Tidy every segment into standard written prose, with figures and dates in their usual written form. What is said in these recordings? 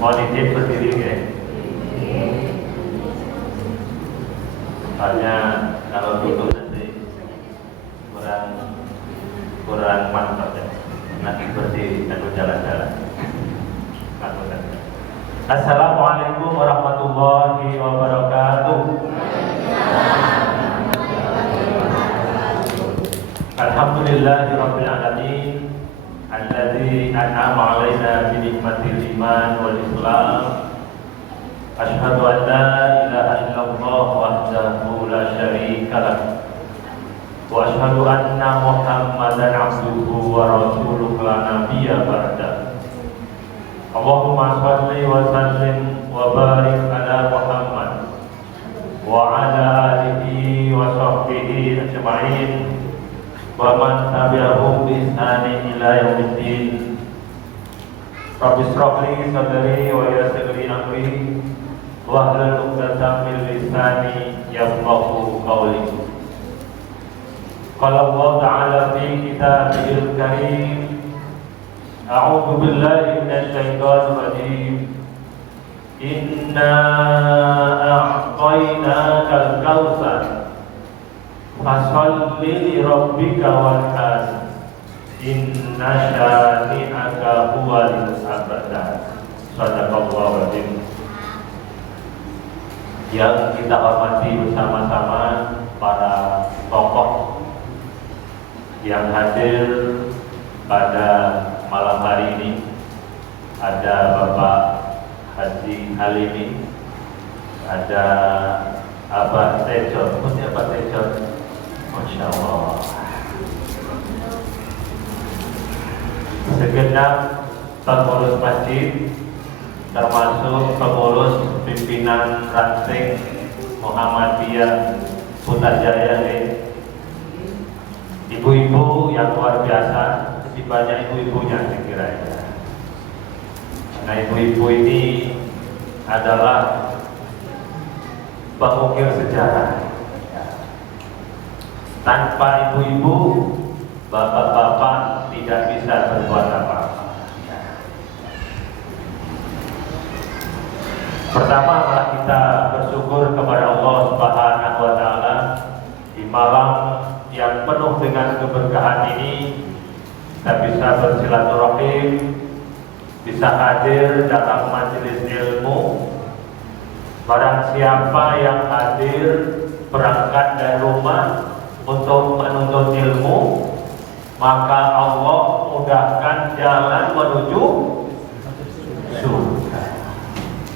Mau nitip berdiri ya? Soalnya kalau duduk nanti kurang mantap ya. Nanti berdiri dan berjalan-jalan. Assalamualaikum warahmatullahi wabarakatuh. Alhamdulillahirabbil alamin. Alladzi an'ama 'alaina bi nikmatil iman wal islam. Asyhadu an la ilaha illallah wahdahu la syarika lah. Wa asyhadu anna Muhammadan 'abduhu wa rasuluhu la nabiyya ba'da. Allahumma shalli wa sallim wa barik ala Muhammad wa ala alihi wa sahbihi ajma'in. Wa man tabi'ahum bi ihsanin ila yaumiddin. Rabbi shrah li sadri wa yassir li amri wahlul 'uqdatam min lisani yafqahu qawli. Qala Allah ta'ala fi kitabihil karim. A'udzu billahi minasy syaithanir rajim. Inna a'tainakal kautsar fasholli li rabbika wanhar. Inna syani'aka huwal abtar. Shadaqallahu adzim. Yang kita hormati bersama-sama para tokoh yang hadir pada malam hari ini. Ada Bapak Haji Halimi, ada Abah Tejo, punya Abah Tejo, Masya Allah. Segenap pengurus masjid, termasuk pengurus pimpinan ranting Muhammadiyah Putrajaya, ibu-ibu yang luar biasa, lebih banyak ibu-ibunya saya kira ya. Nah, ibu-ibu ini adalah pengukir sejarah. Tanpa ibu-ibu, bapak-bapak tidak bisa berbuat apa-apa. Pertama adalah kita bersyukur kepada Allah Subhanahu wa taala di malam yang penuh dengan keberkahan ini kita bisa bersilaturahim, bisa hadir dalam majelis ilmu. Barang siapa yang hadir berangkat dari rumah untuk menuntut ilmu, maka Allah mudahkan jalan menuju surga.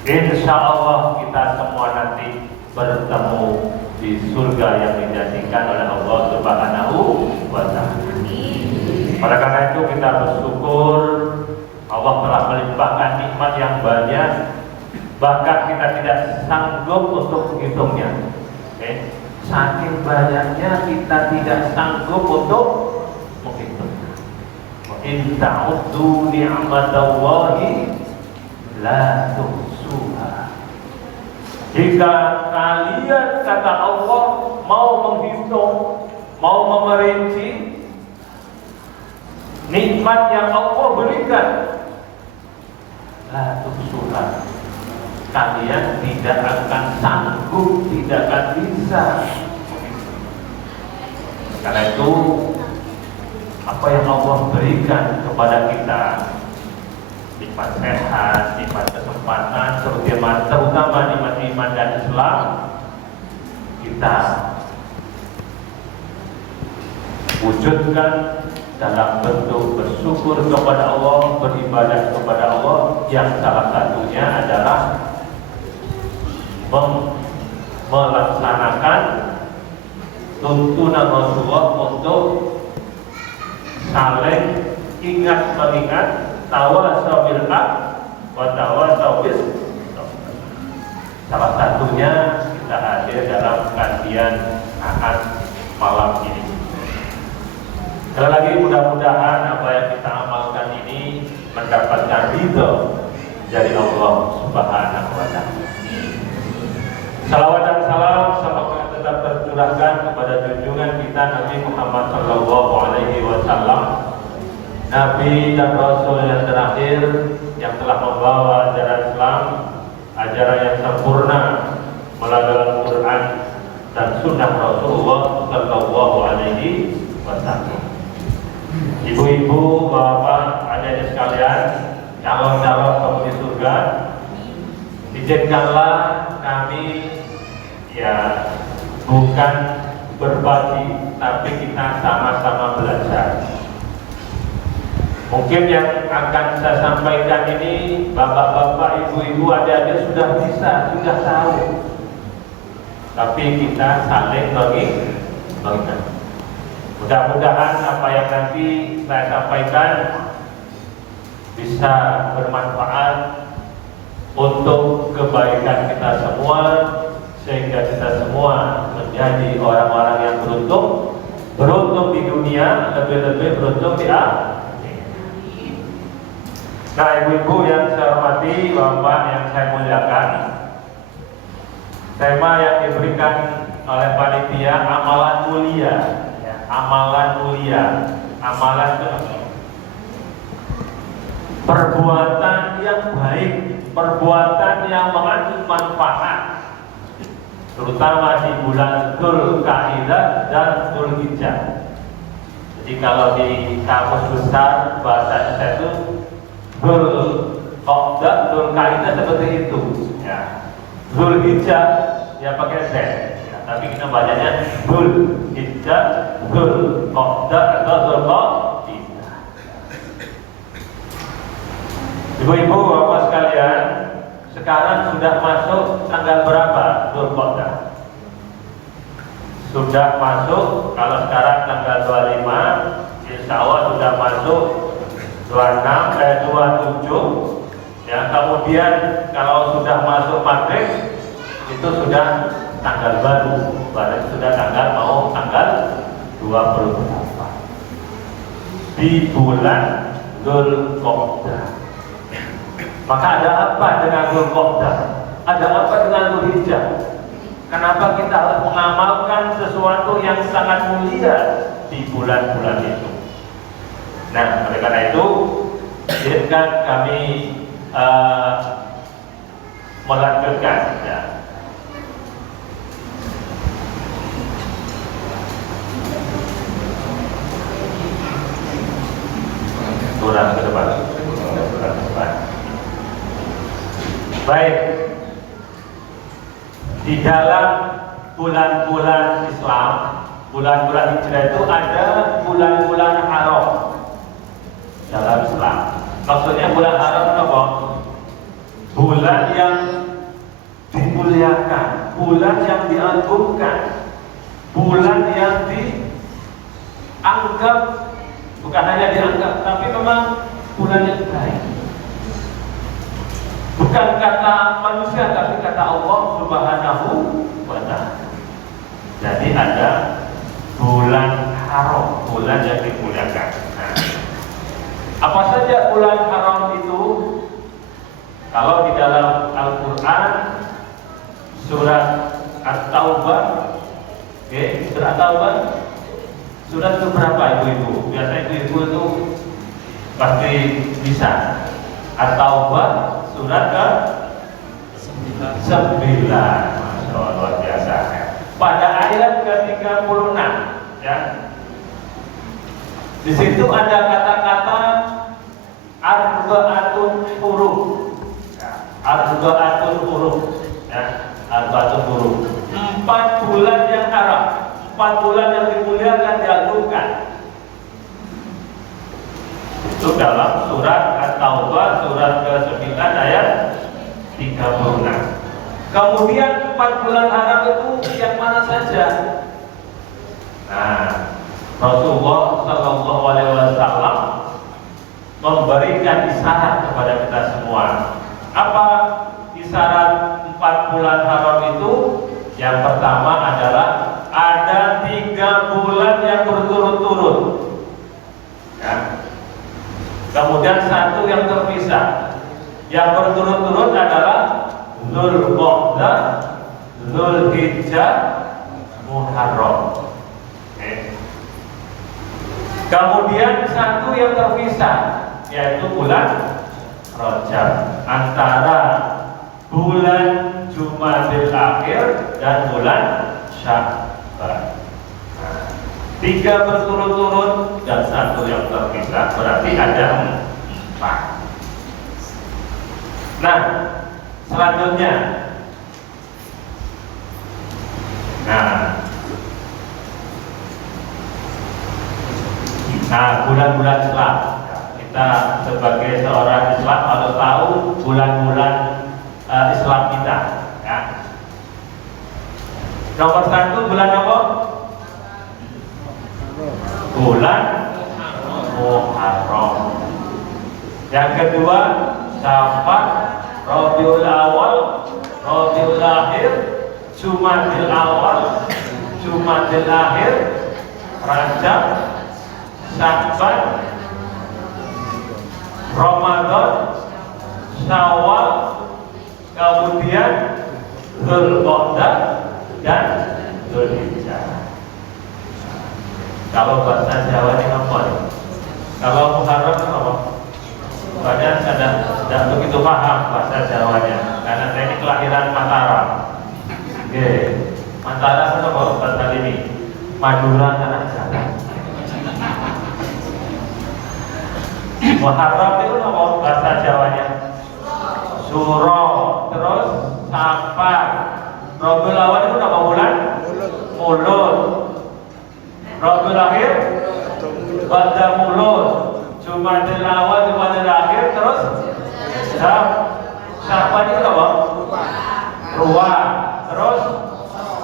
Insya Allah kita semua nanti bertemu di surga yang dijanjikan oleh Allah Subhanahu wa ta'ala. Oleh karena itu kita bersyukur Allah telah melimpahkan nikmat yang banyak, bahkan kita tidak sanggup untuk menghitungnya. Saking banyaknya kita tidak sanggup untuk menghitungnya. In ta'uddu ni'matallahi la tuhsuha. Jika kalian kata Allah mau menghitung, mau memerinci nikmat yang Allah berikan, la tuhsuha, kalian tidak akan sanggup, tidak akan bisa. Karena itu apa yang Allah berikan kepada kita, nikmat sehat, nikmat kesempatan, terutama nikmat iman dan Islam, kita wujudkan dalam bentuk bersyukur kepada Allah, beribadah kepada Allah, yang salah satunya adalah melaksanakan tuntunan Rasulullah untuk saling ingat mengingat, tawasau bil haq wa tawasau bis sabr. Salah satunya kita hadir dalam kajian Ahad malam ini. Sekali lagi mudah-mudahan apa yang kita amalkan ini mendapatkan ridho dari Allah Subhanahu wa ta'ala. Salawat dan salam semoga tetap tercurahkan kepada junjungan kita Nabi Muhammad sallallahu alaihi wasallam, Nabi dan Rasul yang terakhir yang telah membawa ajaran Islam, ajaran yang sempurna melalui Al-Quran dan Sunnah Rasulullah Sallallahu Alaihi Wasallam. Ibu-ibu, bapak, adik-adik sekalian, calon-calon penghuni surga, izinkanlah kami ya bukan berbagi, tapi kita sama-sama belajar. Mungkin yang akan saya sampaikan ini bapak-bapak, ibu-ibu, adik-adik sudah bisa, sudah tahu. Tapi kita saling mengingatkan. Mudah-mudahan apa yang nanti saya sampaikan bisa bermanfaat untuk kebaikan kita semua, sehingga kita semua menjadi orang-orang yang beruntung di dunia, lebih-lebih beruntung di akhirat. Nah, ibu-ibu yang saya hormati, bapak yang saya muliakan, tema yang diberikan oleh panitia amalan mulia, ya, amalan mulia, amalan perbuatan yang baik, perbuatan yang mengandung manfaat, terutama di bulan Dzulqa'dah dan Dzulhijjah. Jadi kalau di kamus besar bahasa Indonesia itu Dzulqa'dah seperti itu, ya. Dzulhijjah ya pakai Z, ya, tapi kita bacanya Dzulhijjah, Dzulqa'dah atau Dzulqa'dah. Ibu-ibu, bapak sekalian, sekarang sudah masuk tanggal berapa Dzulqa'dah? Sudah masuk, kalau sekarang tanggal 25, insya Allah sudah masuk 27, ya. Kemudian kalau sudah masuk maghrib itu sudah tanggal baru, berarti sudah tanggal 28 di bulan Dzulqa'dah. Maka ada apa dengan Dzulqa'dah? Ada apa dengan Dzulhijjah? Kenapa kita harus mengamalkan sesuatu yang sangat mulia di bulan-bulan itu? Nah, oleh karena itu, izinkan kami melanjutkan, ya. Turun ke depan. Baik, di dalam bulan-bulan Islam, bulan-bulan Hijrah itu ada bulan-bulan haram dalam Islam. Maksudnya bulan haram apa? Bulan yang dimuliakan, bulan yang diagungkan, bulan yang dianggap, bukan hanya dianggap, tapi memang bulan yang baik. Bukan kata manusia, tapi kata Allah Subhanahu wa Ta'ala. Jadi ada bulan haram, bulan yang dimuliakan. Nah, apa saja bulan haram itu? Kalau di dalam Al-Quran surat At-Taubah, surat At-Taubah, surat itu berapa ibu-ibu? Biasanya ibu-ibu itu pasti bisa. At-Taubah surat ke 9, Masya Allah, luar biasa. Pada ayat ke-36, ya. Di situ ada kata-kata arba'atun huruf, arba'atun huruf, ya, arba'atun huruf. 4 bulan yang haram, 4 bulan yang dimuliakan, diagungkan. Itu dalam surat At-Taubah surat ke-9 ayat 36. Kemudian 4 bulan haram itu yang mana saja? Nah, Rasulullah Sallallahu Alaihi Wasallam memberikan isyarat kepada kita semua. Apa isyarat 4 bulan haram itu? Yang pertama adalah ada 3 bulan yang berturut-turut, ya. Kemudian 1 yang terpisah. Yang berturut-turut adalah Dzulqa'dah, Dzulhijjah, Muharram. Kemudian 1 yang terpisah, yaitu bulan Rajab, antara bulan Jumadil Akhir dan bulan Sya'ban. Nah, 3 berturut-turut dan 1 yang terpisah, berarti ada 4. Nah, selanjutnya, bulan-bulan Islam. Kita sebagai seorang Islam harus tahu bulan-bulan Islam kita. Ya. Nomor 1 bulan apa? Bulan Muharram. Yang kedua Sya'ban, Rabiul Awal, Rabiul Akhir, Jumadil Awal, Jumadil Akhir, Rajab, Sya'ban, Ramadan, Syawal, kemudian Dzulqa'dah dan Dzulhijjah. Kalau bahasa Jawa ini apa? Kalau Muharram itu apa? Soalnya saya tidak begitu paham bahasa Jawanya, karena saya ini kelahiran Mataram. Oke, Mataram itu apa bahasa ini? Madura tanah jalan. Muharram itu apa bahasa Jawanya? Suro. Terus Safar. Rabiul Awal itu apa bulan? Mulut. Rabiul Akhir pada mulut. Jumadil Awal, Jumadil Akhir, terus Sya'ban itu apa? Ruah. Terus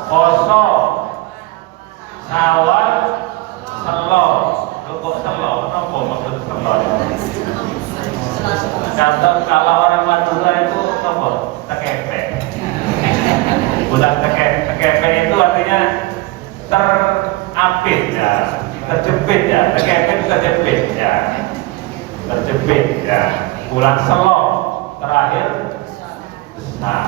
Poso, Syawal, Selo. Kok Selo? Apa maksud Selo? Kalau orang Madura itu apa? Tekepe. Bulan tekepe itu artinya terapit ya, terjepit ya. Tekepe itu terjepit ya, terjepit ya. Bulan Selo terakhir besar.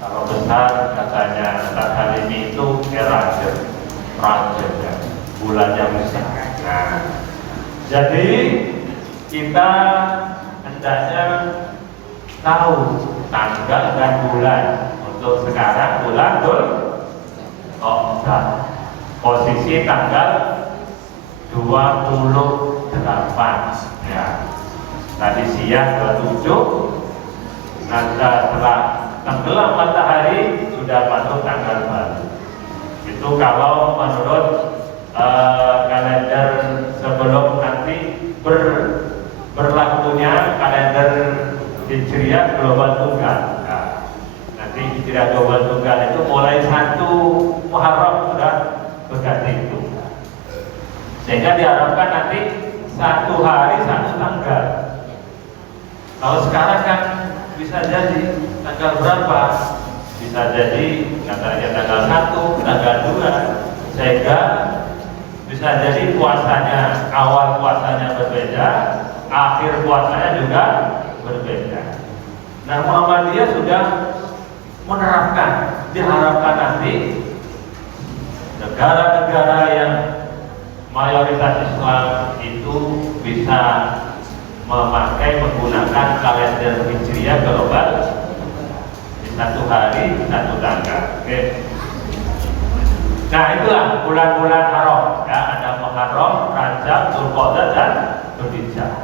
Kalau besar katanya Ustaz Halimi itu Rajab ya, bulan yang besar. Nah, jadi kita hendaknya tahu tanggal dan bulan. Untuk sekarang bulan Dzulqa'dah, posisi tanggal 28 ya. Tadi siang 27, nanti setelah tenggelam matahari sudah masuk tanggal baru. Itu kalau menurut kalender sebelum nanti berlakunya kalender Hijriah global tunggal. Nah, nanti Hijriah global tunggal itu mulai 1 Muharram sudah berganti tunggal. Sehingga diharapkan nanti 1 hari 1 tanggal. Kalau sekarang kan bisa jadi tanggal berapa? Bisa jadi katanya tanggal 1, tanggal 2, sehingga bisa jadi puasanya, awal puasanya berbeda, akhir puasanya juga berbeda. Nah, Muhammadiyah sudah menerapkan, diharapkan nanti negara-negara yang mayoritas Islam itu bisa menggunakan kalender Hijriah global, 1 hari 1 tanggal. Oke. Nah, itulah bulan-bulan haram ya, ada Muharram, Rajab, Dzulqa'dah dan Dzulhijjah.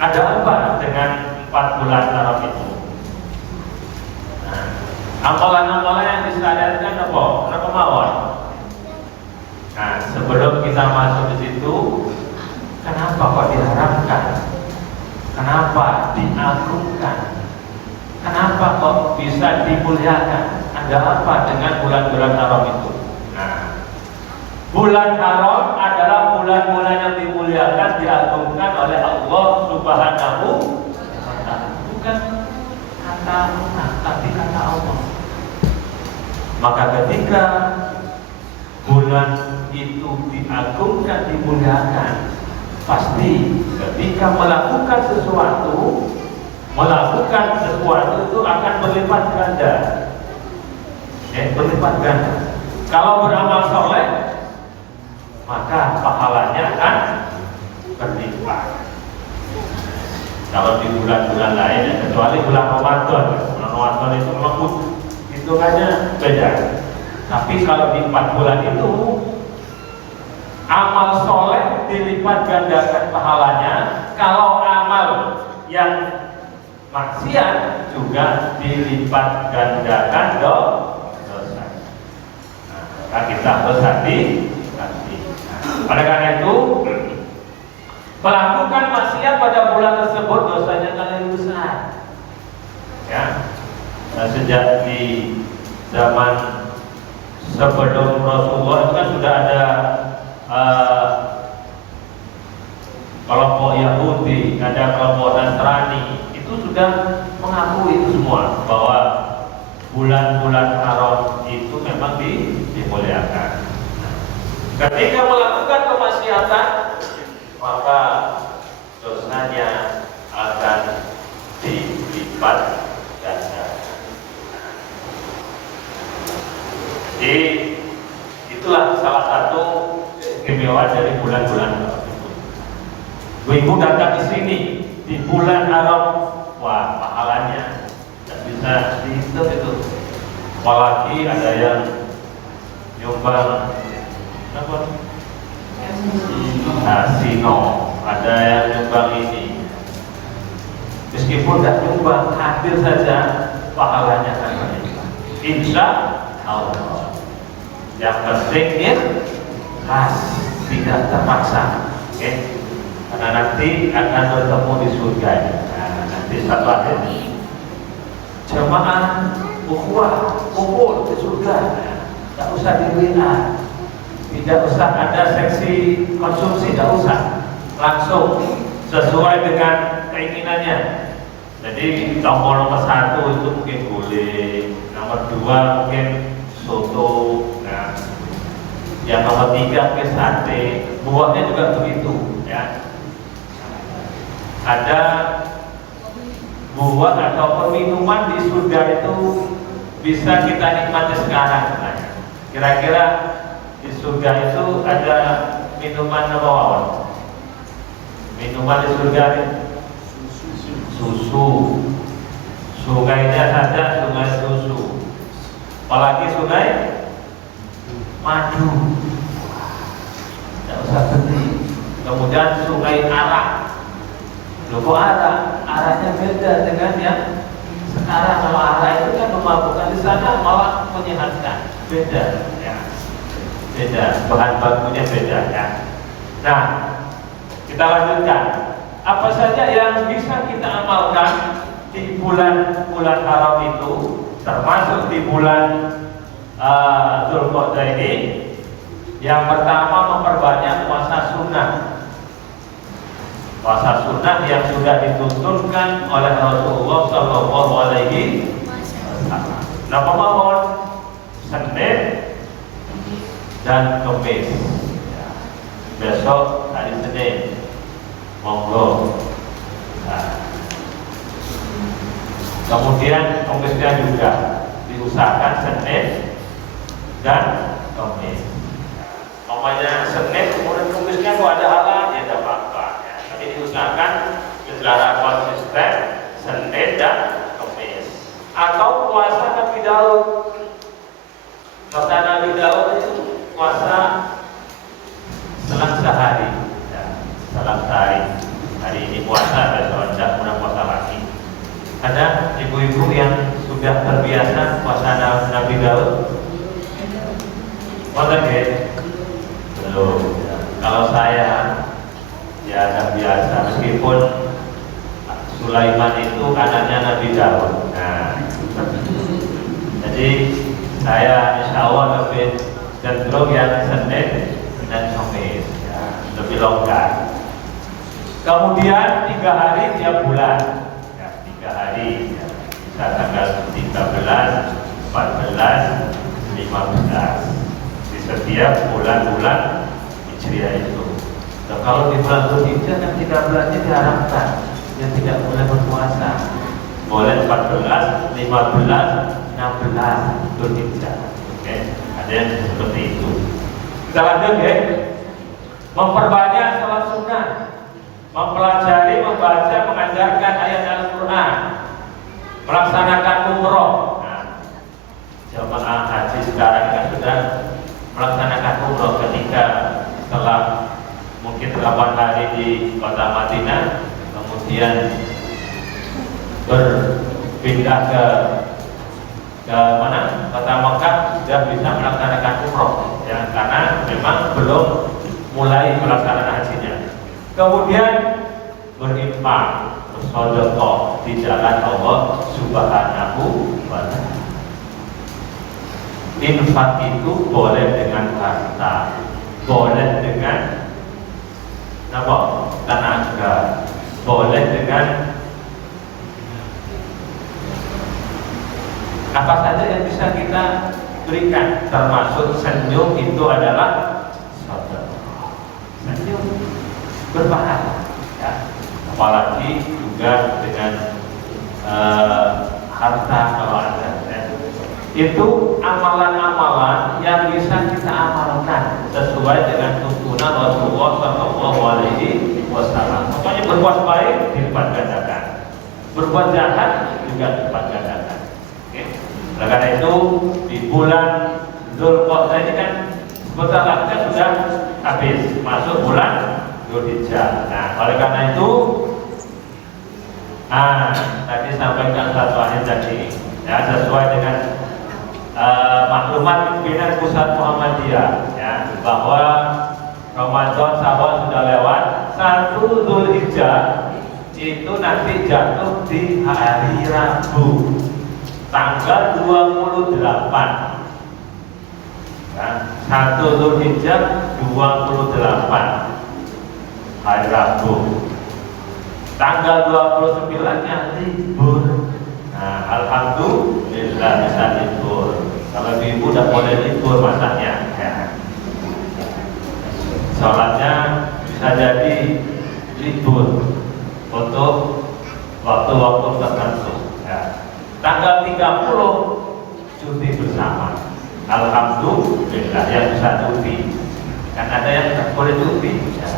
Ada apa dengan 4 bulan haram itu? Nah, amalan-amalan yang disyariatkan apa? Apa kemauan? Nah, sebelum kita masuk di situ, kenapa kok diharamkan? Kenapa diagungkan? Kenapa kok bisa dimuliakan? Ada apa dengan bulan-bulan haram itu? Nah, bulan haram adalah bulan-bulan yang dimuliakan, diagungkan oleh Allah Subhanahu wa Ta'ala. Bukan kata orang, tapi kata Allah. Maka ketika bulan itu diagungkan, dimuliakan, pasti ketika melakukan sesuatu itu akan berlipat ganda. Berlipat ganda. Kalau beramal soleh, maka pahalanya akan berlipat. Kalau di bulan-bulan lain, ya, kecuali bulan Ramadan, bulan Ramadan itu lembut, hitungannya beda. Tapi kalau di 4 bulan itu, amal soleh dilipat gandakan pahalanya. Kalau amal yang maksiat juga dilipat gandakan dosa. Nah, kita harus hati-hati. Oleh karena itu, melakukan maksiat pada bulan tersebut dosanya lebih besar. Ya, nah, sejak di zaman sebelum Rasulullah itu kan sudah ada kelompok Yahudi, ada kelompok Nasrani, itu sudah mengakui itu semua bahwa bulan-bulan haram itu memang dimuliakan. Ketika melakukan kemaksiatan, maka dosanya akan dilipat ganda. Jadi itulah salah satu keistimewaan dari bulan-bulan haram itu. Ibu datang di sini di bulan haram, wah pahalanya tidak bisa dihitung itu. Apalagi ada yang nyumbang apa? Sino, ada yang nyumbang ini. Meskipun tidak nyumbang, hadir saja pahalanya akan meningkat. Insya Allah. Yang penting ikhlas, tidak terpaksa. Okay? Karena nanti akan bertemu di surga. Nah, nanti satu hari jemaah ukhuwah kumpul di surga. Tidak usah di-WA. Tidak usah ada seksi konsumsi, tidak usah, langsung sesuai dengan keinginannya. Jadi tombol nomor 1 itu mungkin boleh, nomor 2 mungkin soto, nah, yang nomor 3 mungkin sate, buahnya juga begitu, ya. Ada buah atau minuman di surga itu bisa kita nikmati sekarang. Nah, kira-kira di surga itu ada minuman apa? Minuman di surga ini susu. Sungainya saja sungai susu. Apalagi sungai madu. Tidak usah beli. Kemudian sungai arak. Loh kok arak? Araknya beda dengan yang sekarang. Kalau arak itu kan memabukkan, di sana malah menyehatkan. Beda. Ya. Beda, bahan bakunya beda ya. Nah, kita lanjutkan. Apa saja yang bisa kita amalkan di bulan-bulan haram itu, termasuk di bulan Dzulqa'dah ini? Yang pertama, memperbanyak puasa sunnah. Puasa sunnah yang sudah dituntunkan oleh Rasulullah Shallallahu Alaihi Wasallam. Nah, pemohon Senin dan Kamis. Ya. Besok hari Senin, monggo. Nah. Kemudian Kamisnya juga diusahakan Senin dan Kamis. Namanya Senin, kemudian Kamisnya kalau ada halang ya tidak apa-apa. Ya. Tapi diusahakan secara konsisten Senin dan Kamis. Atau puasa Nabi Daud. Puasa Nabi Daud itu puasa selang sehari, ya, selang sehari. Hari ini puasa, besok tidak pernah puasa lagi. Ada ibu-ibu yang sudah terbiasa puasa Nabi Daud? Puasa belum. Kalau saya ya tidak biasa, meskipun Sulaiman itu anaknya Nabi Daud. Nah, jadi saya insya Allah lebih cenderung yang Senin dan Kamis, ya, lebih longgar. Kemudian 3 hari tiap bulan, ya, 3 hari, ya, bisa tanggal 13, 14, 15 di setiap bulan-bulan Hijriah itu. Nah, kalau di bulan Dzulhijjah kan 13-nya diharapkan yang tidak boleh berpuasa. Boleh 14, 15, 16 Dzulhijjah. Oke, ada yang seperti itu. Kita lanjut ya. Memperbanyak salat sunnah, mempelajari, membaca, mengajarkan ayat Al-Quran, melaksanakan umroh. Nah, jemaah haji sekarang kan sudah melaksanakan umroh ketika setelah mungkin 8 hari di kota Madinah, kemudian berpindah ke mana? Kota Mekah, sudah bisa melaksanakan umroh, ya, karena memang belum mulai melaksanakan hajinya. Kemudian berinfak, bersedekah di jalan Allah Subhanahu wa Ta'ala. Infak itu boleh dengan harta, boleh dengan apa? Tenaga, boleh dengan apa saja yang bisa kita berikan, termasuk senyum itu adalah sedekah. Senyum berpahala, ya. Apalagi juga dengan harta kalau ada, ya. Itu amalan-amalan yang bisa kita amalkan sesuai dengan tuntunan Rasulullah SAW. Pokoknya berbuat baik dilipat gandakan, berbuat jahat juga dilipat gandakan. Oleh karena itu di bulan Dzulqa'dah ini kan sebentar lagi sudah habis, masuk bulan Dzulhijjah. Nah, oleh karena itu tadi sampaikan satu ayat tadi, ya, sesuai dengan maklumat pimpinan pusat Muhammadiyah, ya, bahwa Ramadan Syawal sudah lewat, 1 Dzulhijjah itu nanti jatuh di hari Rabu, tanggal 28, ya, 1 Dzulhijjah 28 hari Rabu, tanggal 29-nya libur. Nah, alhamdulillah bisa libur. Kalau ibu udah boleh libur masanya, ya. Sholatnya bisa jadi libur untuk waktu-waktu tertentu, ya. Tanggal 30 cuti bersama. Alhamdulillah yang bisa cuti. Kan ada yang tidak boleh cuti, ya.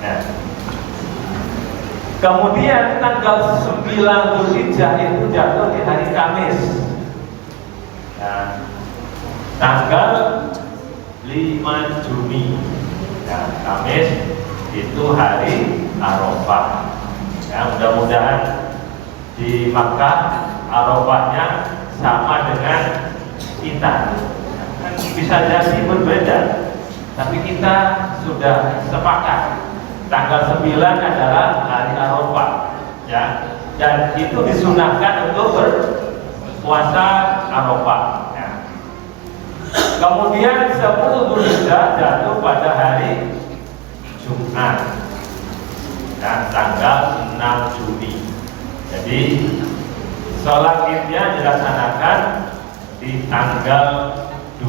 Nah, kemudian tanggal 9 Dzulhijjah itu jatuh di hari Kamis, ya. Tanggal 5 Juni, ya, Kamis itu hari Arafah, ya. Mudah-mudahan di Makkah Arafahnya sama dengan kita, kan bisa jadi berbeda, tapi kita sudah sepakat tanggal 9 adalah hari Arafah, ya, dan itu disunahkan untuk berpuasa Arafah, ya. Kemudian 10 Dzulhijjah jatuh pada hari Jumat, ya, tanggal 6 Juni. Jadi sholat Idnya dilaksanakan di tanggal 6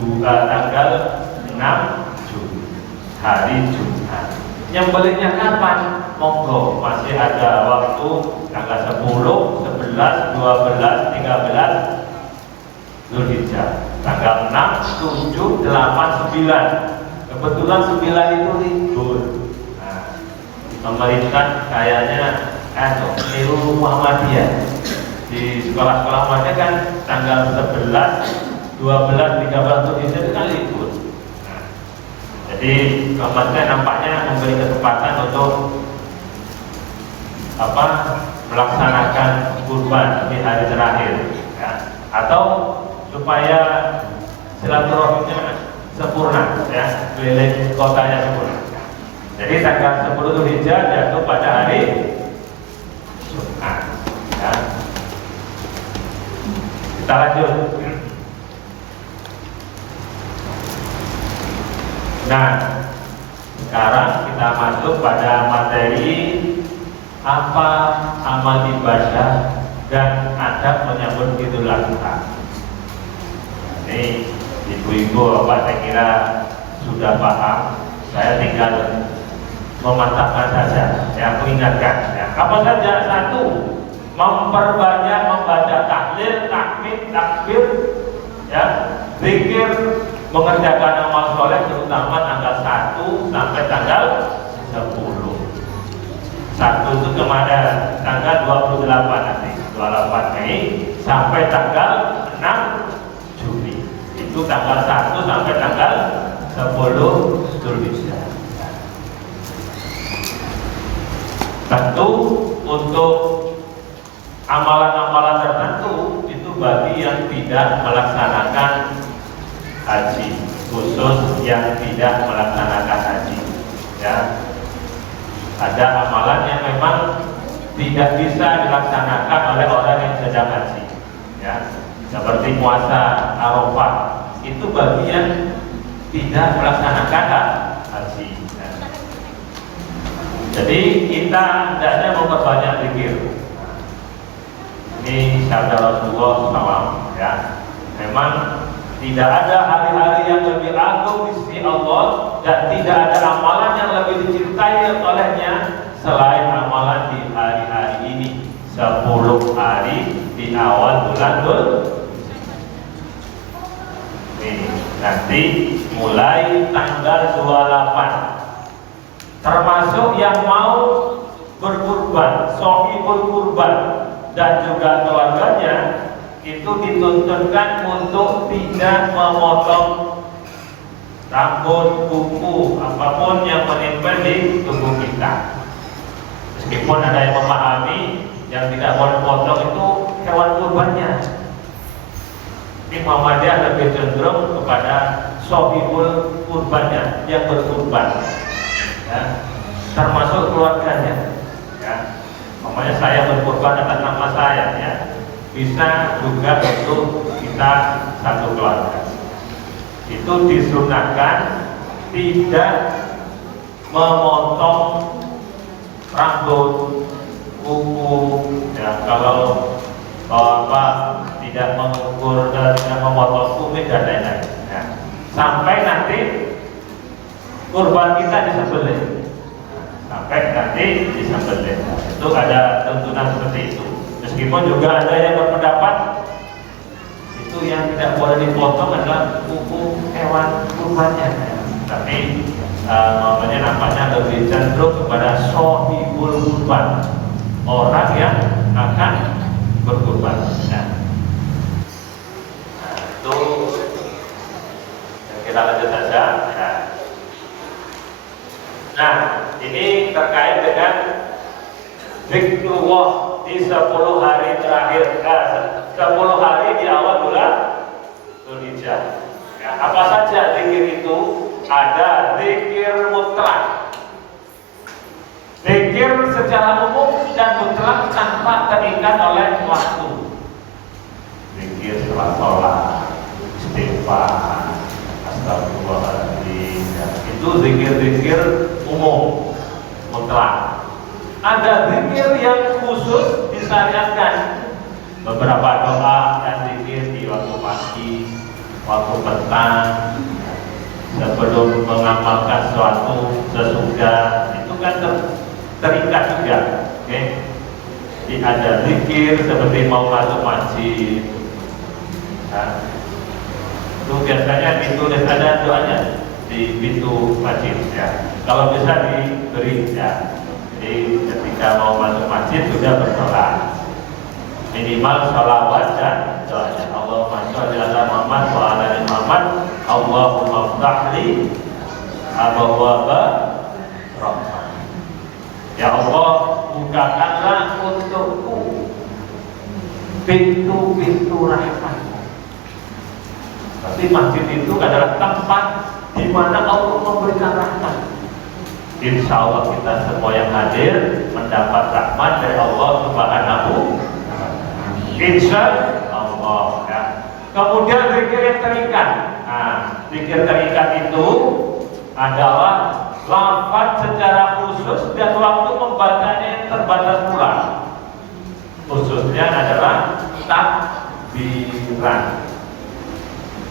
Juni, hari Jumat. Yang belinya kapan? Monggo, masih ada waktu tanggal 10, 11, 12, 13 Dzulhijjah. Tanggal 6, 7, 8, 9. Kebetulan 9 itu libur. Nah, pemerintah kayaknya niru Muhammadiyah. Di sekolah-sekolah Muhammadiyah kan tanggal 11, 12, 13 Dzulhijjah itu kan libur. Jadi kemudian nampaknya memberi kesempatan untuk melaksanakan kurban di hari terakhir, ya, atau supaya silaturahminya sempurna, ya, keliling kotanya sempurna. Jadi tanggal 10 Dzulhijjah jatuh pada hari Jumat, ya. Kita lanjut. Nah, sekarang kita masuk pada materi apa amal ibadah dan adab menyambut Idul Adha. Ini ibu-ibu, bapak, saya kira sudah paham. Saya tinggal memantapkan saja, ya, mengingatkan. Ya. Apa saja? 1, memperbanyak membaca tahlil, takmid, takbir, ya, zikir, mengerjakan amal soleh terutama tanggal 1 sampai tanggal 10. 1 itu kemana? Tanggal 28 nanti, 28 Mei sampai tanggal 6 Juni. Itu tanggal 1 sampai tanggal 10 Zulhijjah. Tentu untuk amalan-amalan tertentu itu bagi yang tidak melaksanakan haji, khusus yang tidak melaksanakan haji, ya. Ada amalan yang memang tidak bisa dilaksanakan oleh orang yang sedang haji, ya. Seperti puasa Arafah, itu bagi yang tidak melaksanakan haji, ya. Jadi kita hendaknya memperbanyak zikir. Ini sabda Rasulullah SAW, ya. Memang tidak ada hari-hari yang lebih agung di sisi Allah dan tidak ada amalan yang lebih dicintai olehnya selain amalan di hari-hari ini, 10 hari di awal bulan Dzulhijjah. Nanti mulai tanggal 28, termasuk yang mau berkurban, sohibul kurban dan juga keluarganya, itu dituntunkan untuk tidak memotong rambut, kuku, apapun yang menempel di tubuh kita. Meskipun ada yang memahami yang tidak boleh potong itu hewan kurbannya, ini Muhammadiyah lebih cenderung kepada sohibul kurbannya, yang berkurban, ya, termasuk keluarganya, ya. Makanya saya berkurban atas nama saya, ya. Bisa juga untuk kita satu keluarga. Itu disunahkan tidak memotong rambut, kuku, ya. Kalau tidak mengukur dan tidak memotong kumis dan lain-lain, ya. Sampai nanti kurban kita disembelih, sampai nanti disembelih. Itu ada tuntunan seperti itu. Meskipun juga ada yang berpendapat itu yang tidak boleh dipotong adalah kuku hewan kurbannya, ya. Tapi nampaknya lebih cenderung kepada sohibul kurban, orang yang akan berkurban, ya. Nah, itu kita lanjut saja, ya. Nah, ini terkait dengan zikrullah di 10 hari terakhir, 10 hari di awal bulan Dzulhijjah, ya. Apa saja zikir itu? Ada zikir mutlak, zikir secara umum dan mutlak tanpa terikat oleh waktu. Zikir setelah sholat, istighfar, astagfirullahaladzim, ya. Itu zikir-zikir umum mutlak. Ada zikir yang khusus disyariatkan, beberapa doa dan zikir di waktu pagi, waktu petang, sebelum mengamalkan sesuatu, sesudah, itu kan terikat juga, oke? Jadi ada zikir seperti mau masuk masjid, nah, itu biasanya ditulis, ada doanya di pintu masjid, ya. Kalau bisa diberi, ya. Jadi ketika mau masuk masjid sudah berdoa, minimal sholawat dan doanya. Allahumma sholli ala Muhammad wa ala ali Muhammad, Allahumma ftahli abwaaba rahmah. Ya Allah, bukakanlah untukku pintu-pintu rahmat. Tapi masjid itu adalah tempat di mana Allah memberikan rahmat. Insya Allah kita semua yang hadir mendapat rahmat dari Allah Subhanahu. Insya Allah, ya. Kemudian zikir yang terikat. Nah, zikir terikat itu adalah lafaz secara khusus dan waktu membacanya yang terbatas pula. Khususnya adalah takbiran.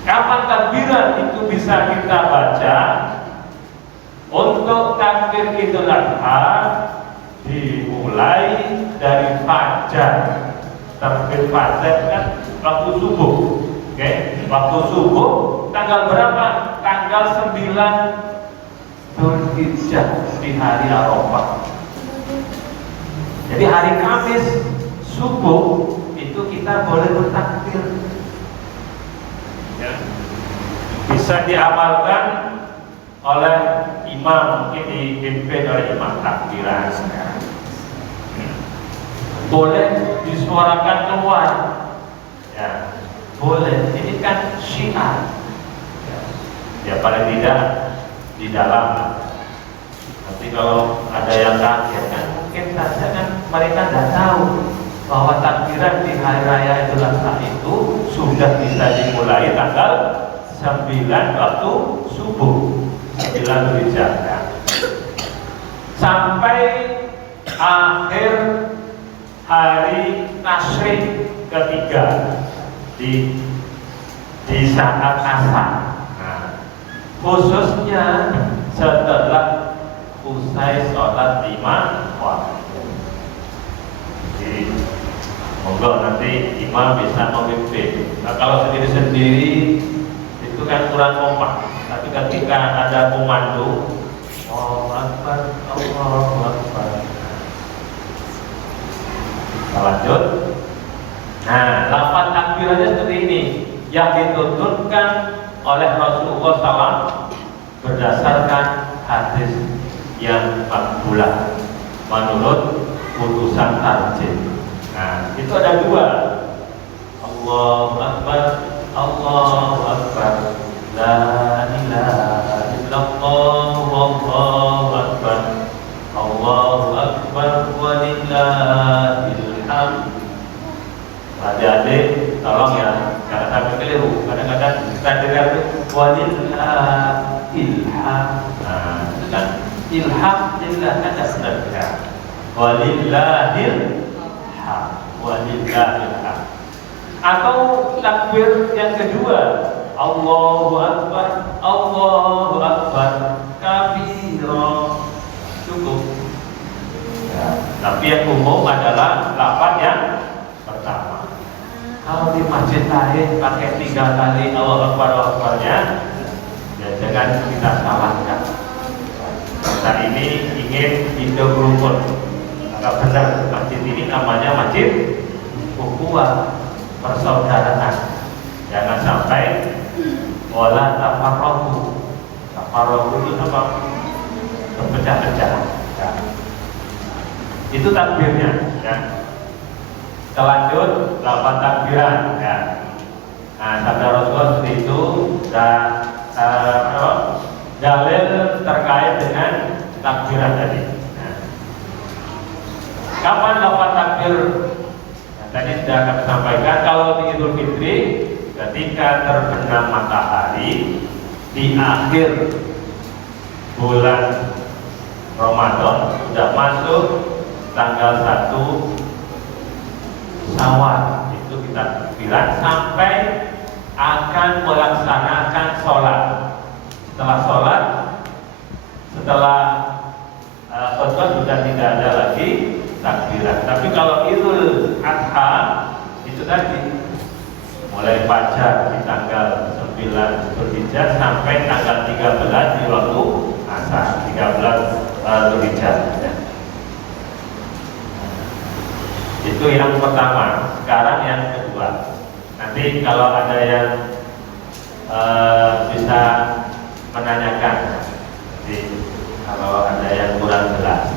Kapan takbiran itu bisa kita baca? Untuk takbir Idul Adha dimulai dari fajar. Takbir fajar kan waktu subuh, oke? Waktu subuh tanggal berapa? Tanggal 9 Dzulhijjah di hari Arafah. Jadi hari Kamis subuh itu kita boleh bertakbir. Ya. Bisa diamalkan oleh imam, mungkin dipimpin oleh imam takbiran. Boleh disuarakan keluar, ya boleh. Ini kan syiar, ya paling tidak di dalam. Nanti kalau ada yang kaget kan, mungkin saja kan mereka tidak tahu bahwa takbiran di hari raya Idul Adha itu sudah bisa dimulai tanggal 9 waktu subuh, 9 Dzulhijjah, sampai akhir hari tasyrik ketiga di saat asar. Nah, khususnya setelah usai sholat 5 waktu. Jadi monggo nanti imam bisa memimpin. Nah, kalau sendiri-sendiri itu kan kurang kompak. Tapi ketika ada komando, Allahu Akbar, Allahu Akbar. Kita lanjut. Nah, lafaz takbirannya seperti ini yang dituntunkan oleh Rasulullah SAW berdasarkan hadis yang makbulah menurut putusan tarjih. Nah, itu ada dua. Allahu Akbar, Allahu Akbar, la ilaha illallah, Allahu Akbar, Allahu Akbar, walillahil hamd. Adik-adik, tolong ya, jangan sampai keliru. Kadang-kadang kita dengar itu walillahil hamd. Nah, itu kan ilham lillah kan tidak benar ya. Walillahil hamd, walillahil hamd. Atau takbir yang kedua, Allahu Akbar, Allahu Akbar, kabira, cukup. Ya, tapi yang umum adalah lafaz yang pertama. Kalau di masjid lain pakai 3 kali Allahu Akbar, Allahu Akbarnya, ya jangan kita salahkan. Kita ini ingin hidup rukun. Maka benar masjid ini namanya masjid ukhuwah, persaudaraan. Jangan sampai wala tafarraqu. Tafarraqu itu apa? Terpecah-pecah. Ya. Itu takbirnya. Ya. Kita lanjut lafaz takbiran. Ya. Nah, sabda Rasulullah seperti itu dan dalil terkait dengan takbiran tadi. Nah. Kapan lafaz takbir? Tadi sudah kami sampaikan, kalau di Idul Fitri ketika terbenam matahari di akhir bulan Ramadan, sudah masuk tanggal 1 Syawal, itu kita bilang sampai akan melaksanakan sholat. Setelah sholat, setelah khutbah sudah tidak ada lagi takbiran. Tapi kalau Idul Adha itu tadi mulai fajar di tanggal 9 Dzulhijjah sampai tanggal 13 di waktu asar, 13 Dzulhijjah. Itu yang pertama. Sekarang yang kedua. Nanti kalau ada yang bisa menanyakan, jadi kalau ada yang kurang jelas.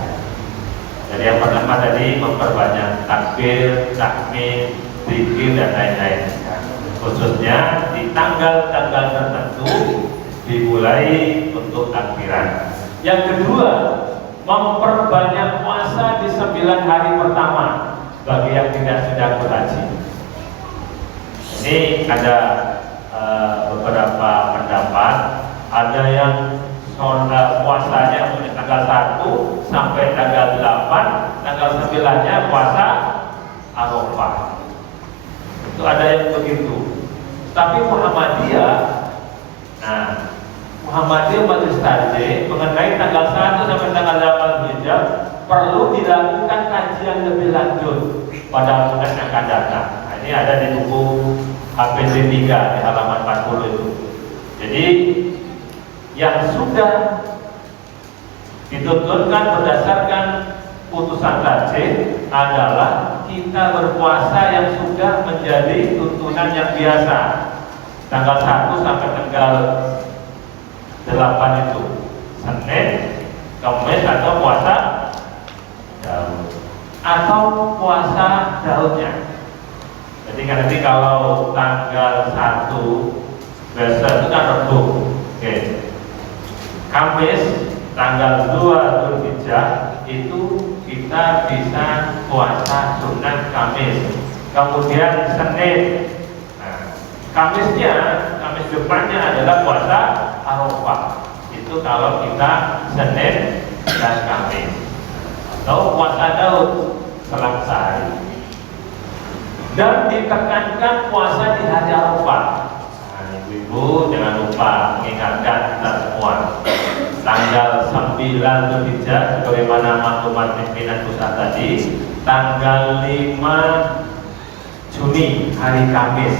Jadi yang pertama tadi memperbanyak takbir, tahmid, zikir dan lain-lain. Khususnya di tanggal-tanggal tertentu dimulai untuk takbiran. Yang kedua, memperbanyak puasa di 9 hari pertama bagi yang tidak sedang berhaji. Ini ada beberapa pendapat. Ada yang puasanya mulai tanggal 1 sampai tanggal 8, tanggal 9-nya puasa Arafah. Itu ada yang begitu. Tapi Muhammadiyah, Muhammadiyah Majelis Tarjih mengenai tanggal 1 sampai tanggal 8 Dzulhijjah perlu dilakukan kajian lebih lanjut pada bulan yang akan datang. Nah, ini ada di buku HPC 3 di halaman 40 itu. Jadi yang sudah dituntunkan berdasarkan putusan tajih adalah kita berpuasa yang sudah menjadi tuntunan yang biasa. Tanggal 1 sampai tanggal 8 itu Senin, Kamis atau puasa Daud atau puasa Daudnya. Jadi kan nanti kalau tanggal 1 besok itu kan Rabu, oke. Kamis tanggal 2 Dzulhijjah itu kita bisa puasa sunat Kamis. Kemudian Senin, Kamisnya, Kamis depannya adalah puasa Arafah. Itu kalau kita Senin dan Kamis. Atau puasa Daud selesai. Dan ditekankan puasa di hari Arafah. Ibu jangan lupa mengingatkan kita semua. Tanggal 9 Dzulhijjah sebagaimana maklumat pimpinan pusat tadi, tanggal 5 Juni hari Kamis.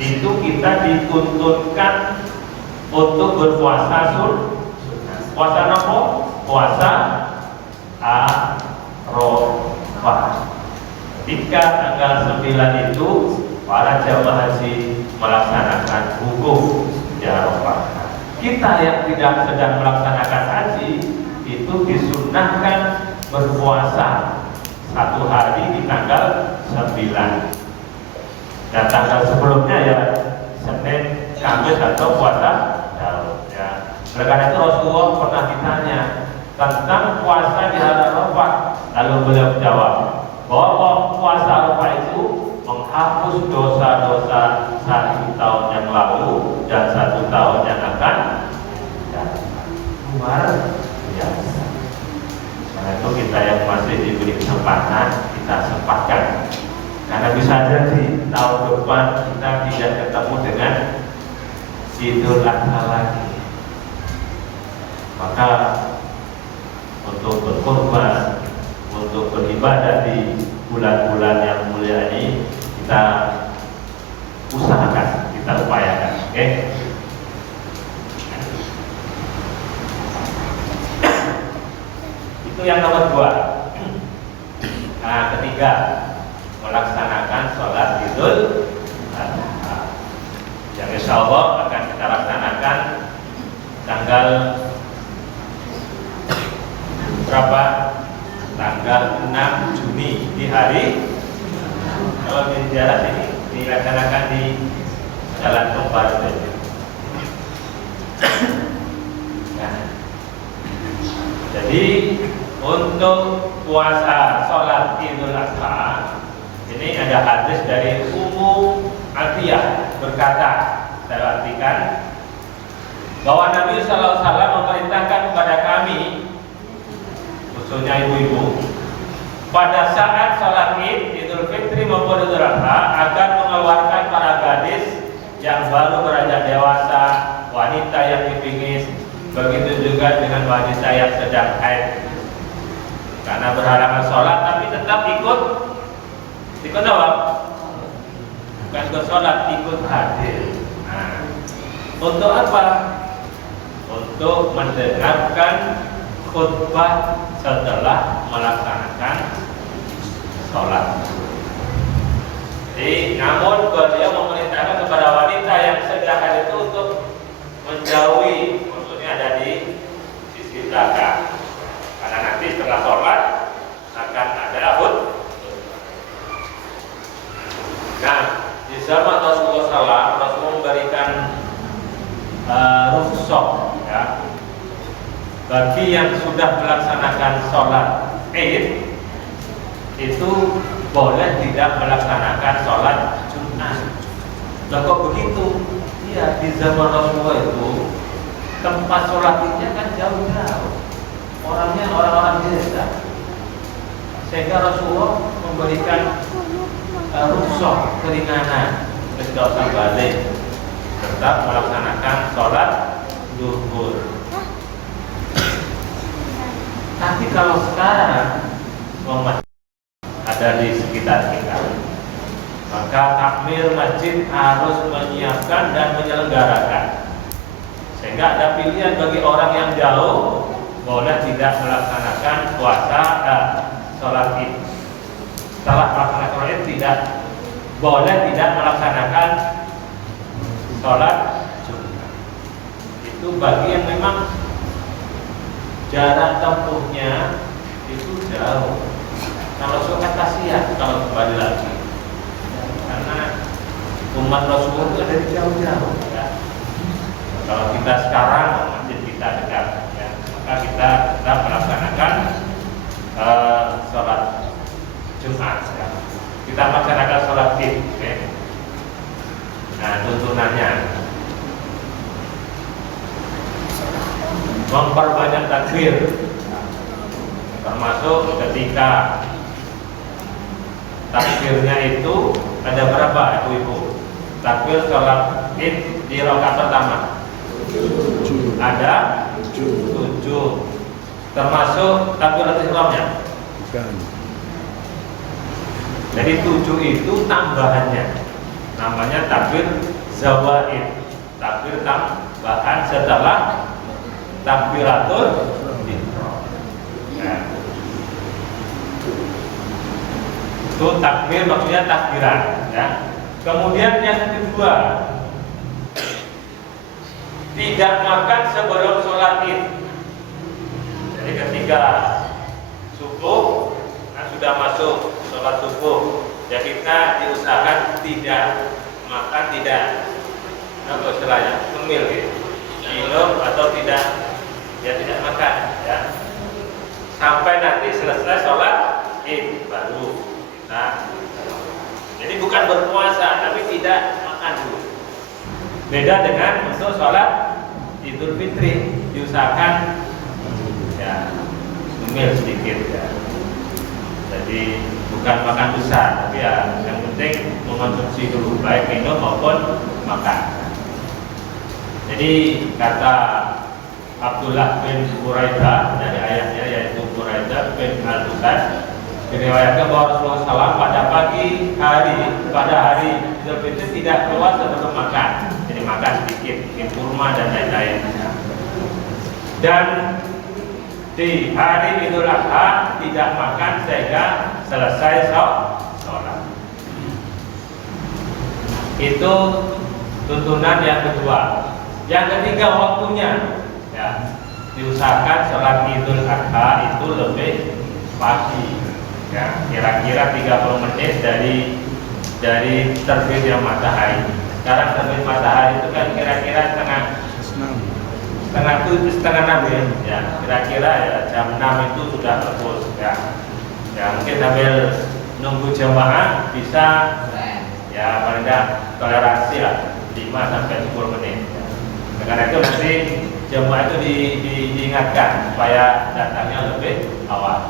Itu kita dituntunkan untuk berpuasa puasa apa? Puasa Arafah. Ketika tanggal 9 itu para jamaah haji melaksanakan wukuf di Arafah. Kita yang tidak sedang melaksanakan haji itu disunahkan berpuasa 1 hari di tanggal 9. Dan tanggal sebelumnya ya Senin, Kamis atau puasa Daud ya. Oleh karena itu Rasulullah pernah ditanya tentang puasa di hari Arafah, lalu beliau menjawab bahwa puasa Arafah itu menghapus dosa-dosa 1 tahun yang lalu dan 1 tahun yang akan datang. Luar biasa. Karena itu kita yang masih diberi kesempatan kita sempatkan. Karena bisa jadi tahun depan kita tidak ketemu dengan Idul Adha lagi. Maka untuk berkorban, untuk beribadah di bulan-bulan yang mulia ini kita usahakan, kita upayakan, oke? Itu yang nomor 2. Nah, ketiga, melaksanakan sholat Idul Adha yang insya Allah akan kita laksanakan tanggal berapa? Tanggal 6 Juni di hari, kalau di daerah ini dilaksanakan di Jalan Kembar. Nah, jadi untuk puasa sholat Idul Adha ini ada hadis dari Ummu Atiyah berkata, saya artikan bahwa Nabi Sallallahu Alaihi Wasallam memerintahkan kepada kami, khususnya ibu-ibu, pada saat sholat Id, Idul Fitri maupun Idul Adha agar mengeluarkan para gadis yang baru beranjak dewasa, wanita yang dipingis, begitu juga dengan wanita yang sedang haid, karena berhalangan sholat tapi tetap ikut apa? Bukan ikut sholat, ikut hadir. Nah, untuk apa? Untuk mendengarkan khutbah setelah melaksanakan sholat. Jadi, namun beliau memerintahkan kepada wanita yang sedang haid itu untuk menjauhi, maksudnya ada di sisi belakang, karena nanti setelah sholat akan ada khutbah. Nah, di zaman Rasulullah SAW, Rasulullah memberikan rukhsah ya, bagi yang sudah melaksanakan sholat Id itu boleh tidak melaksanakan sholat Jumat. Loh kok begitu? Iya, di zaman Rasulullah itu tempat sholat Idnya kan jauh-jauh, orangnya orang-orang desa, sehingga Rasulullah memberikan rukhsah keringanan, tidak usah balik, tetap melaksanakan sholat zuhur. Tapi kalau sekarang umat ada di sekitar kita, maka takmir masjid harus menyiapkan dan menyelenggarakan, sehingga ada pilihan bagi orang yang jauh boleh tidak melaksanakan melaksanakan puasa sholat id. Setelah melaksanakan sholat id tidak boleh tidak melaksanakan sholat Jumat. Itu bagi yang memang jarak tempuhnya itu jauh. Kalau sholat kasihan kalau kembali lagi, karena umat Rasulullah itu ada di jauh-jauh ya. Kalau kita sekarang masjid kita dekat ya, maka kita tetap melaksanakan sholat Jumat ya. Kita melaksanakan sholat id ya. Nah tuntunannya memperbanyak takbir, termasuk ketika takbirnya itu ada berapa ibu-ibu? Takbir sholat id di rakaat pertama ada 7, termasuk takbiratul ihramnya. Jadi 7 itu tambahannya, namanya takbir zawaid, takbir tambahan setelah takbiratul ihram. Nah, itu takbir maksudnya takbiran ya. Kemudian yang kedua, tidak makan sebelum sholat id. Jadi ketika subuh, sudah masuk sholat subuh, ya kita diusahakan tidak makan, tidak apa istilahnya, ngemil gitu, minum atau tidak, ya tidak makan ya, sampai nanti selesai sholat id baru kita. Jadi bukan berpuasa, tapi tidak makan dulu. Beda dengan untuk sholat Idul Fitri, diusahakan ya ngemil sedikit ya. Jadi bukan makan besar, tapi ya yang penting mengonsumsi dulu, baik minum maupun makan. Jadi kata Abdullah bin Buraidah dari ayahnya yaitu Buraidah bin Al-Husain, diriwayatkan bahwa Rasulullah SAW pada pagi hari, pada hari Idul Fitri tidak keluar sebelum makan. Jadi makan sedikit, mungkin kurma dan lain-lain. Dan di hari Idul Adha tidak makan sehingga selesai sholat. Itu tuntunan yang kedua. Yang ketiga waktunya, ya, diusahakan sholat Idul Adha itu lebih pagi, ya, kira-kira 30 menit dari terbitnya matahari. Sekarang terbit matahari itu kan kira-kira setengah 6 ya, kira-kira ya, jam 6 itu sudah tebus ya. Ya mungkin sambil nunggu jemaah bisa ya paling tidak toleransi lah 5-10 menit. Karena itu nanti jemaah itu diingatkan supaya datangnya lebih awal.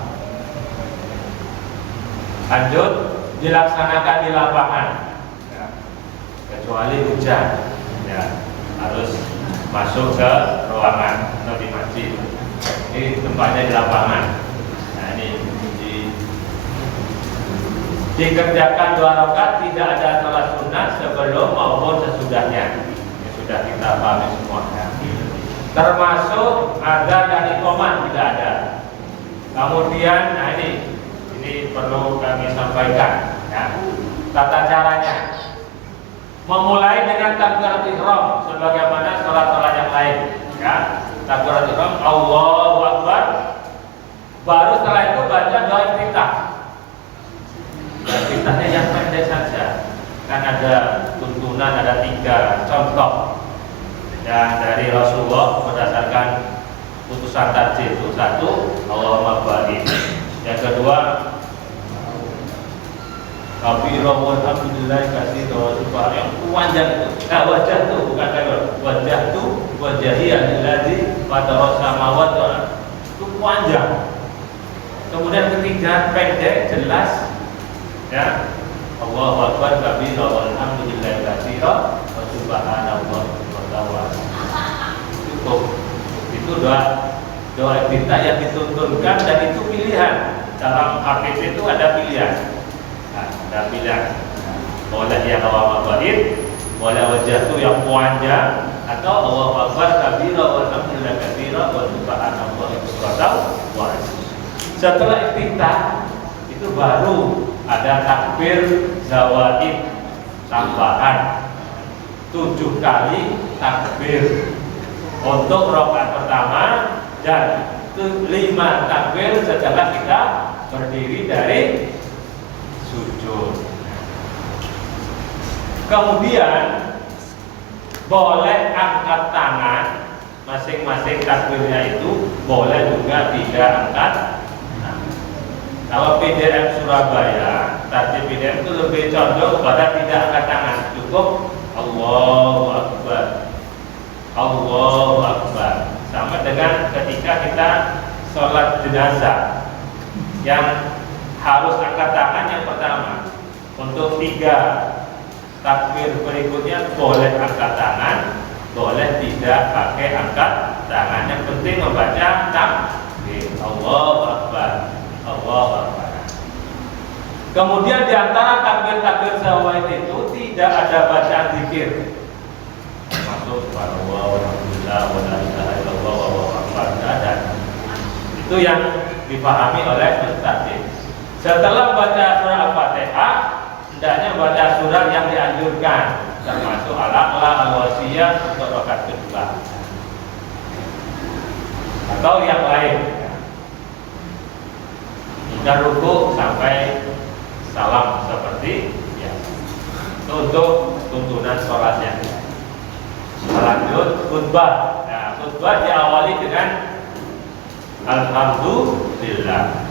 Lanjut, dilaksanakan di lapangan ya. Kecuali hujan ya, harus masuk ke ruangan atau di masjid. Ini tempatnya di lapangan. Nah ini dikerjakan 2 rakaat, tidak ada sholat sunnah sebelum maupun sesudahnya. Ini sudah kita pahami semua ya. Termasuk azan dan iqamah tidak ada. Kemudian, nah ini perlu kami sampaikan ya. Tata caranya memulai dengan takbiratul ihram sebagaimana sholat-sholat yang lain ya. Takbiratul ihram Allahu Akbar, baru setelah itu baca doa iftitah. Dan iftitahnya yang pendek saja, kan ada tuntunan, ada 3 contoh ya dari Rasulullah berdasarkan putusan tarjih itu. 1, Allahumma barik. Yang kedua, kabirah walhamdulillah kasih doa subhan, yang panjang itu. Nah wajah tuh bukan kabir, wajah tuh wajahiyah alladzi fatara samawati itu panjang. Kemudian ketiga pendek jelas ya, Allahu akbar kabirah walhamdulillah kasih wa subhanallah wa ta'ala. Cukup. Itu doa kita yang dituntunkan, dan itu pilihan. Dalam hadis itu ada pilihan. Ada pilihan, boleh yang Allahu Akbar, boleh wajah itu yang panjang, atau Allahu Akbar kabira walhamdulillah kabira wa subhanallah wa ta'ala. Setelah iftitah itu baru ada takbir zawaid tambahan 7 kali takbir untuk rakaat pertama dan 5 takbir setelah kita berdiri dari sujud. Kemudian boleh angkat tangan, masing-masing takbirnya itu boleh juga tidak angkat tangan. Kalau PDM Surabaya, tartib PDM itu lebih condong kepada tidak angkat tangan, cukup Allahu Akbar, Allahu Akbar. Sama dengan ketika kita sholat jenazah, yang harus angkat tangan yang pertama. Untuk 3 takbir berikutnya boleh angkat tangan, boleh tidak pakai angkat tangan. Yang penting membaca takbir, Allahu Akbar, Allahu Akbar. Kemudian di antara takbir-takbir zawaid itu tidak ada bacaan zikir, masuk subhanallah walhamdulillah wa la ilaha illallah wallahu akbar, tidak ada. Itu yang dipahami oleh tertatib. Setelah baca surah Al-Fatihah, hendaknya baca surah yang dianjurkan, termasuk Al-A'la, Al-Wasiyah untuk rakaat kedua atau yang lain. Dan ruku sampai salam seperti biasa. Itu untuk tuntunan sholatnya. Lanjut khutbah. Nah, khutbah diawali dengan alhamdulillah.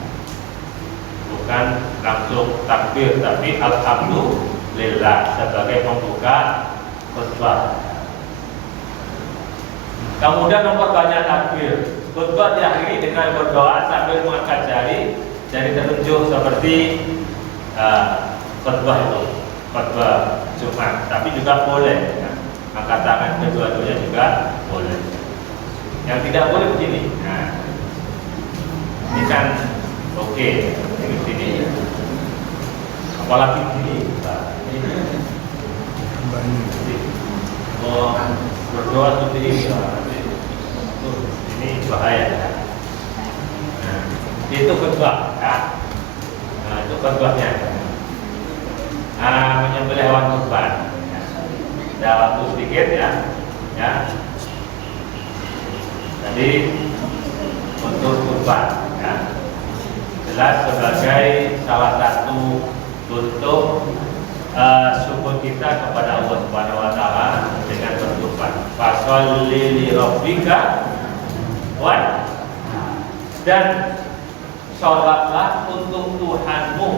Bukan langsung takbir, tapi alhamdulillah sebagai pembuka khutbah. Kemudian memperbanyak takbir. Khutbah diakhiri dengan berdoa sambil mengangkat jari telunjuk seperti khutbah itu, khutbah Jumat. Tapi juga boleh angkat tangan kedua-duanya juga boleh. Yang tidak boleh begini. Nah, ini kan oke, ini begini. Apalagi begini. Oh, berdoa seperti ini. Ini bahaya. Nah, itu khutbah. Ya. Nah, itu khutbahnya. Menyembelih hewan kurban. Ada waktu sedikit ya. Jadi untuk kurban, ya, jelas sebagai salah satu bentuk syukur kita kepada Allah Subhanahu Wa Taala dengan berkurban. Fasholli li rabbika wa, dan sholatlah untuk Tuhanmu,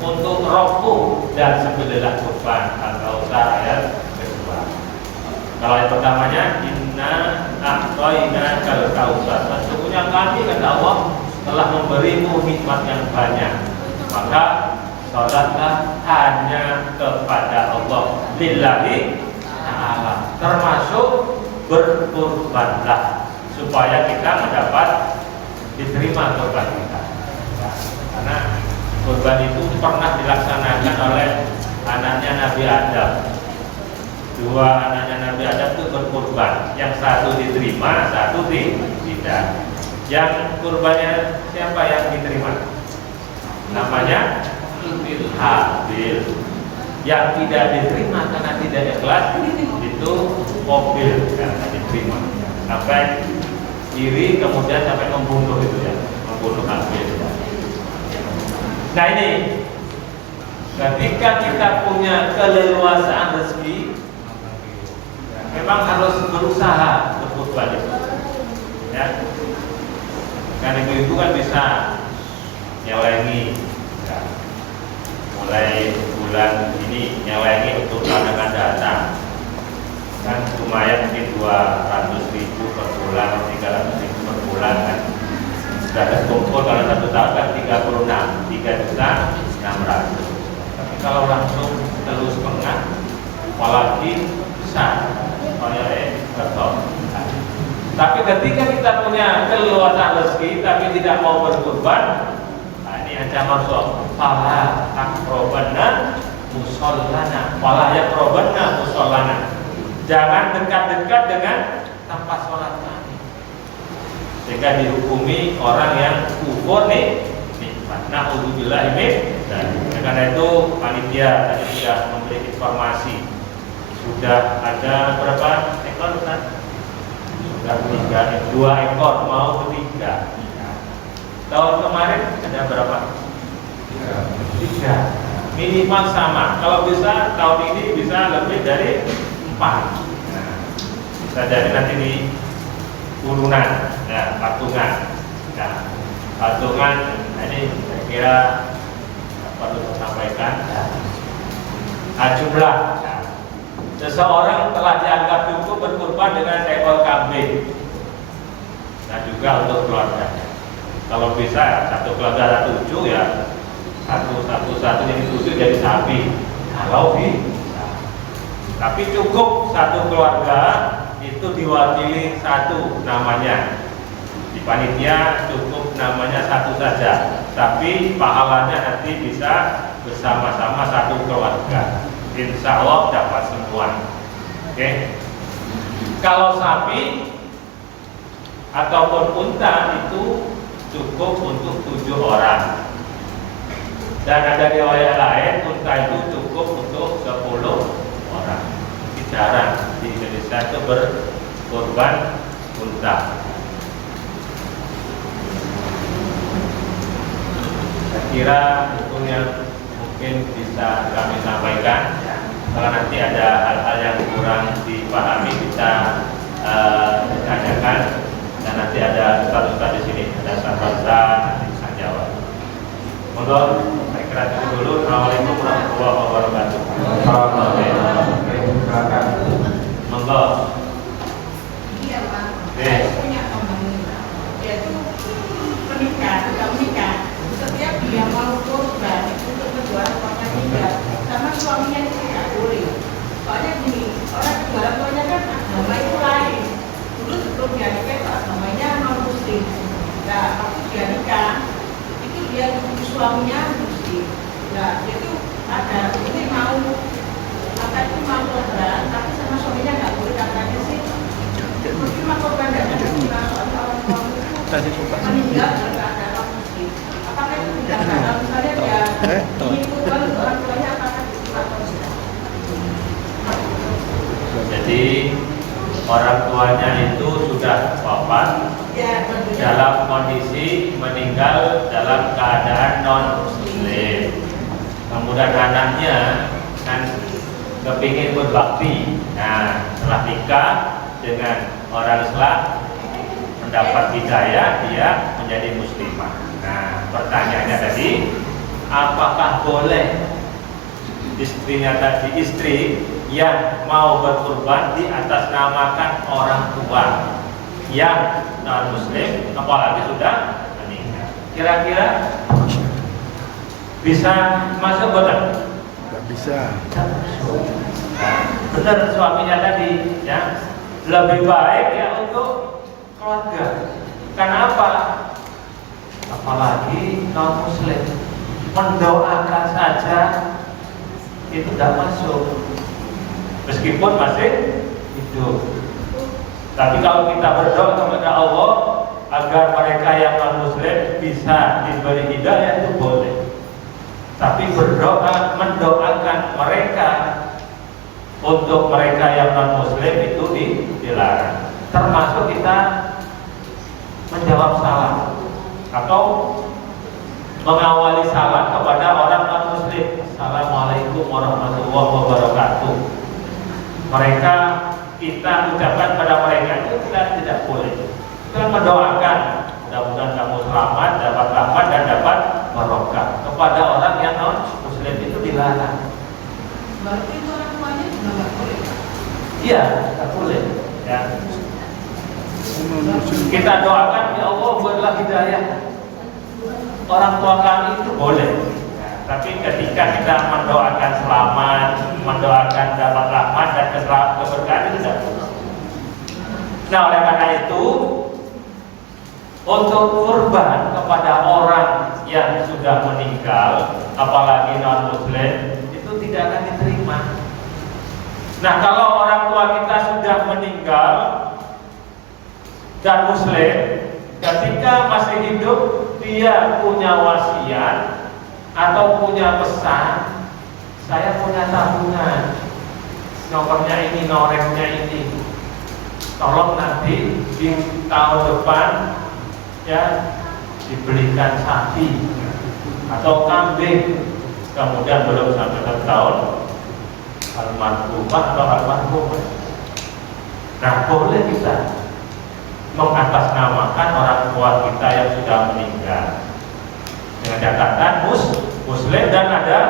untuk Rabbmu, dan sembelihlah kurban. Al-Kautsar ayat kedua. Kalau yang pertamanya inna a'tayna kal kautsar, sesungguhnya kami kata Allah telah memberimu nikmat yang banyak, maka sholatlah hanya kepada Allah lillahi ta'ala, termasuk berkurbanlah supaya kita mendapat diterima kurban kita. Karena kurban itu pernah dilaksanakan oleh anaknya Nabi Adam. 2 anaknya Nabi Adam itu berkurban, yang satu diterima, satu tidak. Yang kurbannya siapa yang diterima? Namanya Habil. Yang tidak diterima karena tidak ikhlas itu Qabil, karena diterima sampai iri, kemudian sampai membunuh itu ya, membunuh Habil. Nah ini, ketika kita punya keleluasaan rezeki, memang harus berusaha berkurban itu, ya. Karena itu kan bisa nyelengi, ya. Mulai bulan ini nyelengi untuk cadangan dana, kan lumayan mungkin 200.000 per bulan, 300.000 per bulan kan. Sudah terkumpul kalau 1 tahun kan 3.600.000. Tapi kalau langsung terus setengah, apalagi besar, betul. Tapi ketika kita punya keluasan rezeki tapi tidak mau berkurban, nah ini ancaman soal fala takrobanna musallana, fala yakrobanna musallana. Jangan dekat-dekat dengan tempat sholat kami, sehingga dihukumi orang yang kufur syukur nih nikmat. Na'udzubillah min dzalik. Karena itu panitia tadi sudah memberi informasi. Sudah ada berapa ekor kan? Sudah 2 ekor mau ketiga. Tahun kemarin ada berapa? 3. Minimal sama. Kalau bisa tahun ini bisa lebih dari 4. Bisa jadi nanti di urunan, ya, patungan. Nah, patungan ini saya kira perlu disampaikan. Jumlah. Seseorang telah dianggap cukup berkurban dengan seekor kambing. Dan juga untuk keluarga. Kalau bisa 1 keluarga ada 7 ya. Satu jadi 7 jadi sapi. Kalau bisa. Tapi cukup 1 keluarga itu diwakili 1 namanya. Di panitia cukup namanya 1 saja. Tapi pahalanya nanti bisa bersama-sama 1 keluarga. Insya Allah dapat semua. Oke. Kalau sapi ataupun unta itu cukup untuk 7 orang. Dan ada riwayat lain unta itu cukup untuk 10 orang. Jarang di Indonesia itu berkorban unta. Saya kira itu yang mungkin bisa kami sampaikan. Kalau nanti ada hal-hal yang kurang dipahami bisa ditanyakan. Dan nanti ada ustaz-ustaz di sini, ada ustaz-ustaz nanti bisa jawab. Monggo, saya kira itu dulu. Assalamualaikum warahmatullahi wabarakatuh. Monggo. Iya Pak. Saya punya teman, dia itu menikah. Setiap dia mau kurban untuk kedua orangnya tidak, sama suaminya itu tidak boleh. Soalnya gini, orang kedua orang tuanya kan agama itu lain. Dulu sebelum dia nikah itu agamanya non muslim. Nah, waktu dia nikah itu dia suaminya muslim. Nah, dia itu ada ini mau korban, tapi sama suaminya nggak boleh, katanya sih. Cuma korban nggak ada guna, orang tua itu meninggal karena ada orang muslim. Apakah itu tidak ada? Misalnya dia mengikutkan orang tuanya, apakah itu atau tidak? Jadi orang tuanya itu sudah wafat, Ya, dalam kondisi meninggal dalam keadaan non muslim. Kemudian anaknya kan kepingin berbakti. Nah, setelah nikah dengan orang Islam mendapat hidayah, dia menjadi muslimah. Nah, pertanyaannya tadi, apakah boleh istrinya tadi, istri yang mau berkurban di atas namakan orang tua yang non muslim, apalagi sudah meninggal? Kira-kira bisa masuk benar? Nggak bisa. Benar suaminya tadi, ya, lebih baik ya untuk keluarga. Kenapa? Apalagi non muslim, mendoakan saja itu tidak masuk, meskipun masih hidup. Tapi kalau kita berdoa kepada Allah agar mereka yang non muslim bisa diberi hidayah, itu boleh. Tapi berdoa, mendoakan mereka untuk mereka yang non muslim itu dilarang. Termasuk kita menjawab salam atau mengawali salam kepada orang non muslim. Assalamualaikum warahmatullahi wabarakatuh. Mereka kita ucapkan pada mereka itu tidak boleh. Kita mendoakan mudah-mudahan kamu selamat, dapat rahmat dan dapat barokah. Kepada orang yang non muslim itu dilarang. berarti itu orang tuanya juga nggak boleh. Iya, tidak boleh. Ya. Kita doakan ya Allah buatlah hidayah orang tua kami, itu boleh. Ya, tapi ketika kita mendoakan selamat, mendoakan dapat rahmat dan keberkahan, itu tidak boleh. Nah, oleh karena itu untuk kurban kepada orang yang sudah meninggal, apalagi non muslim, itu tidak akan diterima. Nah, kalau orang tua kita sudah meninggal dan muslim, ketika masih hidup dia punya wasiat atau punya pesan, saya punya tabungan, nomornya ini, noreknya ini, tolong nanti di tahun depan ya dibelikan sapi atau kambing. Kemudian belum sampai 6 tahun almarhumah atau almarhum. Nah, boleh kita mengatasnamakan orang tua kita yang sudah meninggal dengan catatan muslim dan ada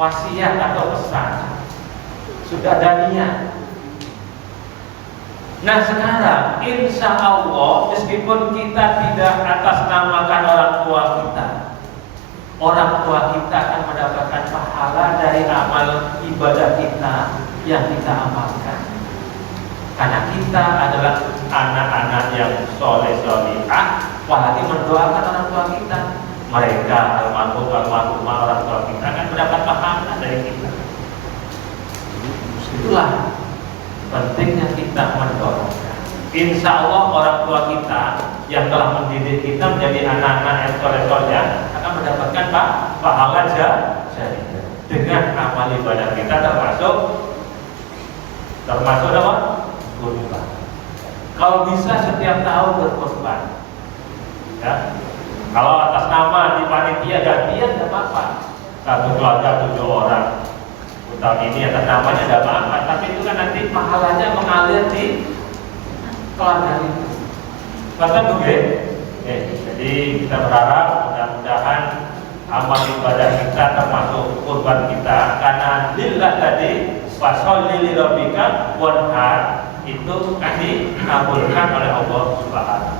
wasiat atau pesan, sudah ada niat. Nah sekarang insya Allah meskipun kita tidak atasnamakan orang tua kita akan mendapatkan pahala dari amal ibadah kita yang kita amalkan. Karena kita adalah anak-anak yang soleh-solihah, apalagi mendoakan orang tua kita. Mereka almarhumah orang tua kita akan mendapat pahala dari kita. Itulah pentingnya kita mendoakan. Insya Allah orang tua kita yang telah mendidik kita menjadi anak-anak yang soleh-soleh akan mendapatkan pahala jariah dengan amal ibadah kita, termasuk apa? Kurban. Kalau bisa setiap tahun berkurban, ya. Kalau atas nama di panitia gantian tidak apa-apa. Satu keluarga 7 orang. Tahun ini atas namanya tidak apa-apa. Tapi itu kan nanti pahalanya mengalir di keluarga itu. Betul begitu? Jadi kita berharap mudah-mudahan amal ibadah kita termasuk kurban kita, karena lillah tadi fasholli li rabbika wanhar itu kan dikabulkan oleh Allah Subhanahu.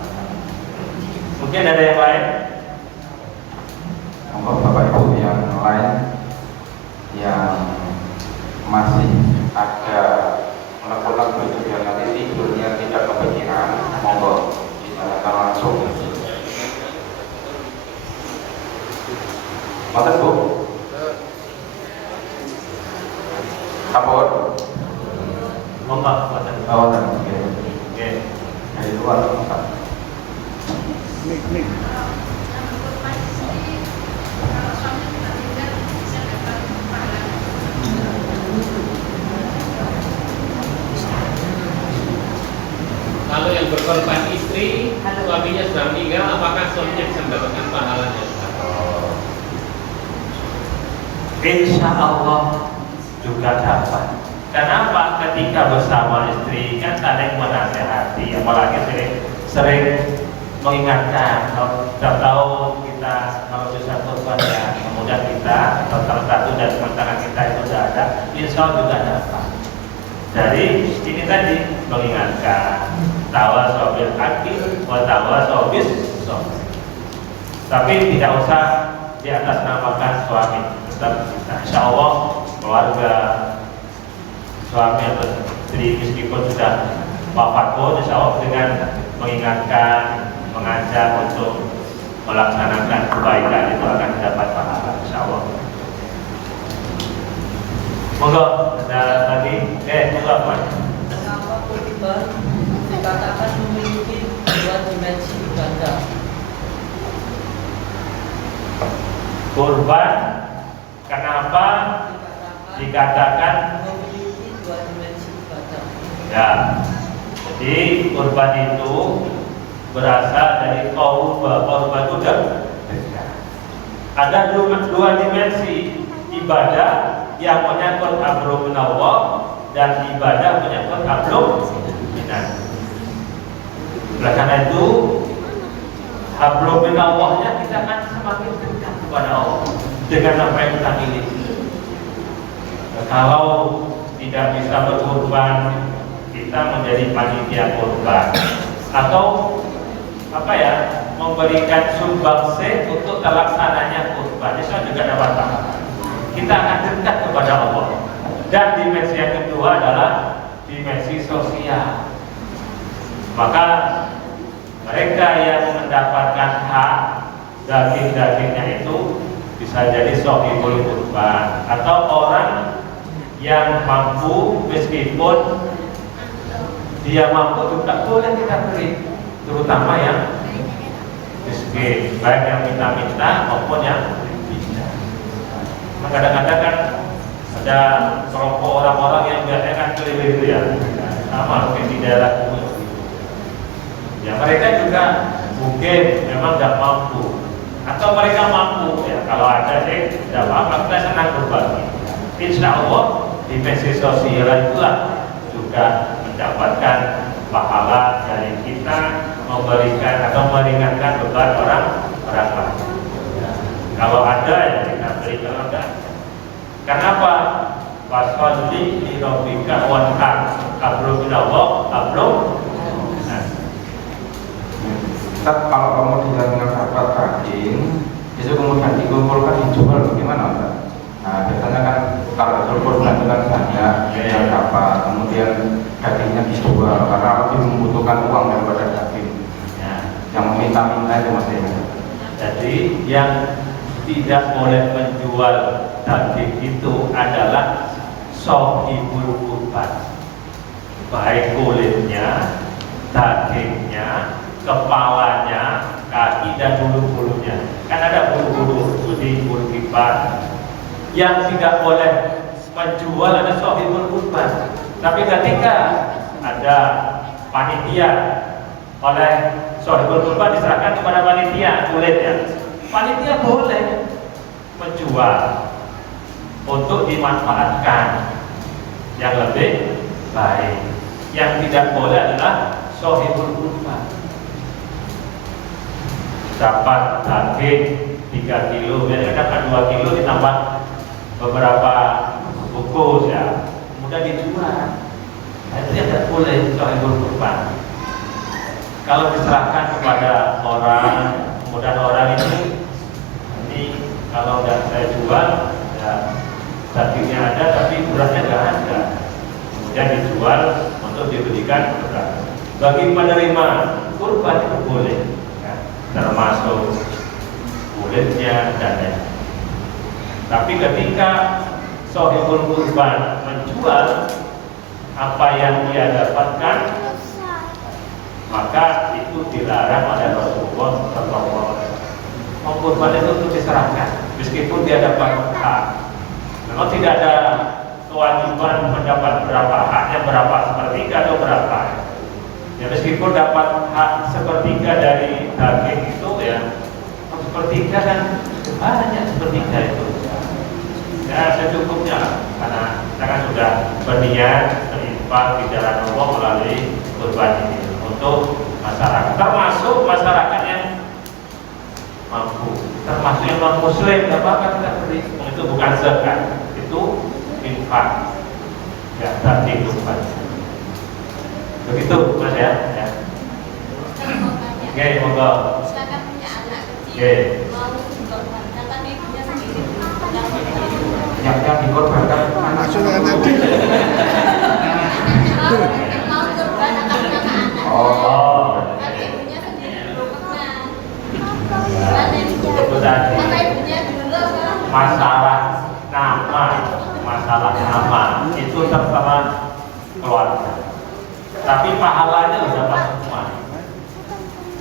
Mungkin ada yang lain? Untuk Bapak Ibu yang lain yang masih ada melakukan itu yang nanti tidurnya tidak kepikiran, monggo ditanyakan langsung. Mata Bu, kabur, Monggo, kawan, oke, dari luar, Pak. Kalau yang berkorban istri, suaminya sudah meninggal, apakah suaminya bisa mendapatkan pahalanya? Insya Allah juga dapat. Kenapa? Ketika bersama istri kan saling menasehati, apalagi sering mengingatkan. Kalau tahu kita kalau bisa kurban ya, kemudian kita atau salah satu dari pasangan kita itu sudah ada, insya Allah juga dapat. Dari ini tadi mengingatkan tawasau bil haqqi wa tawasau bis sabr. Tapi tidak usah di atas namakan suami. Tetap insya Allah keluarga suami atau istri meskipun sudah wafat pun insya Allah dengan mengingatkan, mengajak untuk melaksanakan kebaikan itu akan mendapat pahala insya Allah. Monggo ada lagi? Monggo Pak. Kenapa kurban dikatakan memiliki 2 dimensi ibadah? Kurban kenapa dikatakan memiliki 2 dimensi ibadah? ya? Jadi kurban itu berasal dari korban itu ada dua dimensi ibadah yang menyangkut hablum minallah dan ibadah menyangkut hablum minan. Oleh karena itu hablum minallahnya kita akan semakin dekat kepada Allah dengan apa yang kita miliki. Kalau tidak bisa berkurban, kita menjadi panitia kurban atau memberikan sumbangsih untuk terlaksananya kurban, itu juga dapat pahala. Kita akan dekat kepada Allah. Dan dimensi yang kedua adalah dimensi sosial. Maka mereka yang mendapatkan hak daging-dagingnya itu bisa jadi shahibul kurban atau orang yang mampu, meskipun dia mampu juga boleh kita beri, terutama yang miskin, baik yang minta-minta maupun yang tidak. Kadang-kadang kan ada kelompok orang-orang yang biasanya kan keliling itu ya, sama mungkin di daerah Kumuh. Ya mereka juga mungkin memang tidak mampu, atau mereka mampu ya. Kalau ada sih tidak apa-apa, kita senang berbagi. Insya Allah di media sosial itulah juga mendapatkan pahala dari kita memberikan atau meringankan beban orang lain. Kalau ada ya kita beri, kalau enggak. Kenapa? Washolli li rabbika wanhar. Abru minallah, abru. Kalau kemudian dapat daging, itu kemudian dikumpulkan dijual bagaimana Ustaz? Nah biasanya kan kalau hasil kurban itu kan banyak yang dapat, kemudian dagingnya dijual karena lebih membutuhkan uang daripada daging. Ya. Yang meminta-minta itu maksudnya. Jadi yang tidak boleh menjual daging itu adalah sohibul kurban, baik kulitnya, dagingnya, kepalanya, kaki dan bulu-bulunya. Kan ada bulu-bulu, jadi bulu kipas. Yang tidak boleh menjual ada sohibul kurban. Tapi ketika ada panitia, oleh sohibul kurban diserahkan kepada panitia kulitnya, panitia boleh menjual untuk dimanfaatkan yang lebih baik. Yang tidak boleh adalah sohibul kurban. Dapat daging 3 kilo, biasanya dapat 2 kilo ditambah beberapa bungkus ya, mudah dijual. Nah, itu tidak boleh sohibul kurban. Kalau diserahkan kepada orang, kemudian orang ini kalau tidak saya jual, ya dagingnya ada tapi berasnya nggak ada, kemudian dijual untuk diberikan beras. Bagi penerima kurban itu boleh, ya, termasuk kulitnya dan lain. Tapi ketika sohibul kurban menjual apa yang dia dapatkan, maka itu dilarang oleh Rasulullah SAW. Kurban itu untuk diserahkan, meskipun dia dapat hak. Memang tidak ada kewajiban mendapat berapa, haknya berapa, sepertiga atau berapa. Ya meskipun dapat hak sepertiga dari daging itu ya, sepertiga kan banyak sepertiga itu. Ya secukupnya, karena kita kan sudah berniat berinfak di jalan Allah melalui kurban ini untuk masyarakat, termasuk masyarakat yang mampu, termasuk yang non muslim, tidak apa-apa kita beri. Itu bukan zakat, itu infak, ya tadi kurban. Begitu Mas ya. Oke, monggo. Misalkan punya anak kecil, Oke. mau dikorbankan, tapi ibunya sendiri Yang dikorbankan anak Sudah nanti. mau kurban atas nama anak, Oh. tapi ibunya sendiri belum pernah. Itu tadi Masa ibunya dulu kan? masalah nama itu terserah keluarga. Tapi pahalanya sudah dapat semua.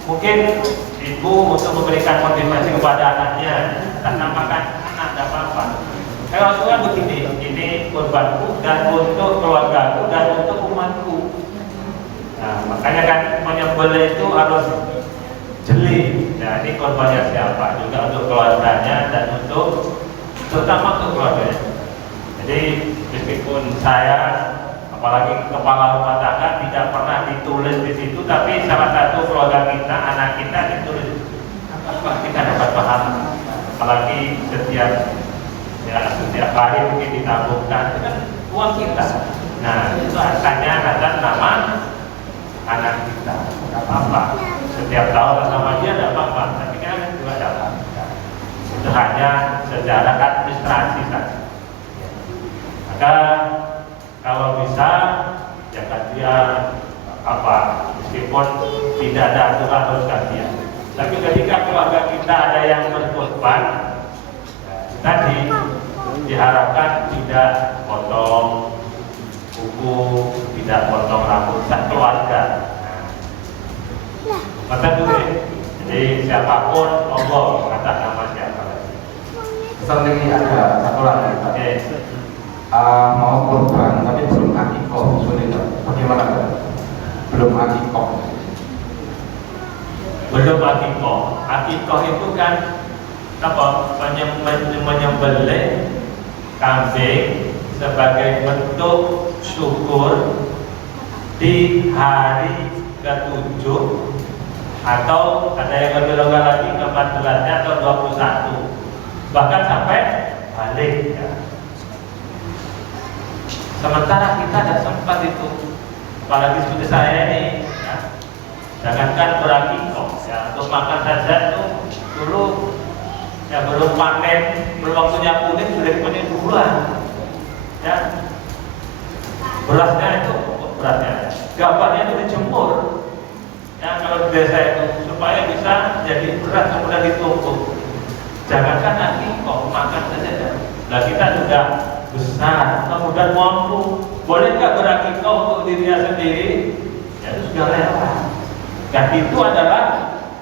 Mungkin ibu untuk memberikan motivasi kepada anaknya, tak namakan anak tidak apa-apa. Kalau Rasulullah begini, ini kurbanku dan untuk keluargaku dan untuk umatku. Nah, makanya kan menyembelih itu harus jeli. Nah, ini korbannya siapa? Juga untuk keluarganya dan untuk terutama untuk keluarganya. Jadi meskipun saya apalagi kepala rumah tangga tidak pernah ditulis di situ, tapi salah satu keluarga kita, anak kita ditulis, apa kita dapat pahala. Apalagi setiap hari mungkin ditabungkan, itu kan uang kita. Nah itu asalnya atas nama anak kita, tidak apa-apa. Setiap tahun sama dia tidak apa-apa, tapi kan juga dapat. Itu hanya secara administrasi saja. Maka kalau bisa jangan dia meskipun tidak ada aturan harus kasihan. Tapi ketika keluarga kita ada yang berkorban, tadi diharapkan tidak potong kuku, tidak potong rambut keluarga. Maka dulu Jadi siapapun monggo atas nama siapa. Ustaz ini ada satu lagi Pak. Oke. Mau kurban tapi belum akikoh, sulit Pak. Bagaimana Pak? Belum akikoh. Belum akikoh. Akikoh itu kan apa? Menyembelih kambing sebagai bentuk syukur di hari ke-7 atau ada yang lebih longgar lagi ke-14-nya atau 21, bahkan sampai balik ya. Sementara kita tidak sempat itu, apalagi seperti saya ini ya. Jangankan berakikoh ya, untuk makan saja itu dulu ya belum panen, belum waktunya kuning sudah dipanen duluan ya. Berasnya itu gabahnya itu dijemur ya, kalau di desa itu supaya bisa jadi beras kemudian ditumpuk. Jangankan akikoh, makan saja. Nah kita sudah besar, kemudian mampu, boleh nggak berakikoh untuk dirinya sendiri? Ya itu sudah lewat. Dan itu adalah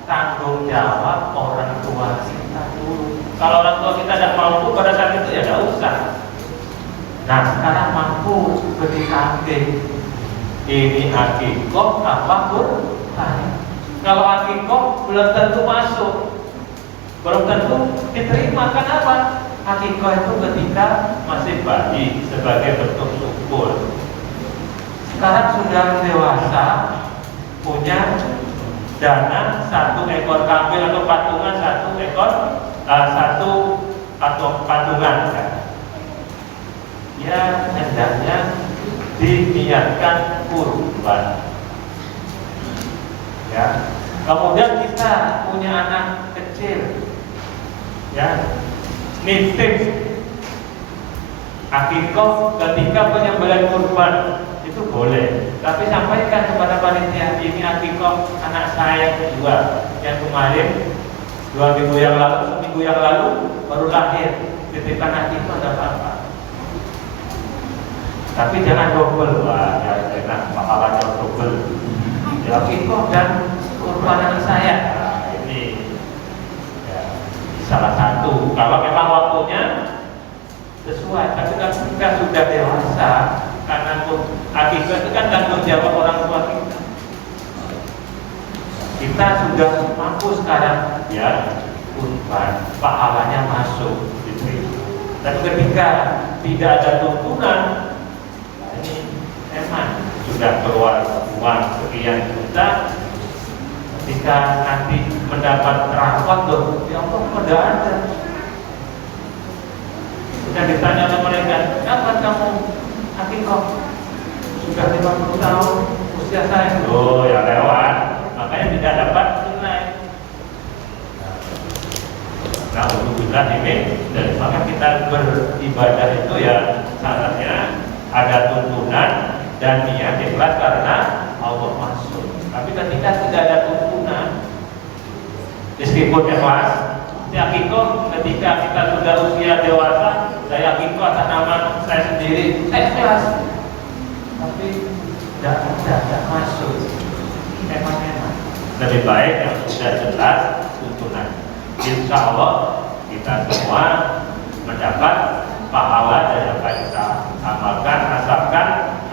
tanggung jawab orang tua kita dulu. Kalau orang tua kita tidak mampu pada saat itu ya tidak usah. Nah sekarang mampu beli kambing. Ini akikoh apa kurban. Kalau akikoh belum tentu masuk, belum tentu diterima. Kenapa? Akikoh itu ketika masih bayi sebagai bentuk syukur. Sekarang sudah dewasa, punya dana 1 ekor kambing atau patungan 1 ekor, 1 patungan ya hendaknya diniatkan kurban ya. Kemudian kita punya anak kecil ya, nitip akikoh ketika penyembelihan kurban itu boleh, tapi sampaikan kepada panitia, ini akikoh anak saya juga yang kemarin 2 minggu yang lalu, seminggu yang lalu baru lahir, titipan akikoh ada apa-apa. Tapi jangan double, wah ya enak pahalanya double. Ya akikoh dan kurban anak saya. Nah, ini ya, salah satu. Kalau memang waktunya sesuai, tapi ketika sudah dewasa, karena akikoh itu kan tanggung jawab orang tua kita. Kita sudah mampu sekarang, ya kurban, pahalanya masuk. Tapi ketika tidak ada tuntunan, ini emang sudah keluar uang sekian juta, ketika nanti mendapat rahmat loh, ya Allah tidak ada. Sudah ditanya oleh mereka, kapan kamu akikoh? Sudah 50 tahun usia saya. Oh ya lewat, makanya tidak dapat tunai. Nah alhamdulillah ini, dan maka kita beribadah itu ya syaratnya ada tuntunan dan niat ikhlas karena Allah masuk. Tapi ketika tidak ada tuntunan, meskipun ikhlas, akikoh ketika kita sudah usia dewasa, saya akikoh atas nama saya sendiri, saya ikhlas. Tapi tidak masuk. Emang lebih baik yang sudah jelas tuntunan. Insya Allah kita semua mendapat pahala dari apa yang kita amalkan, asalkan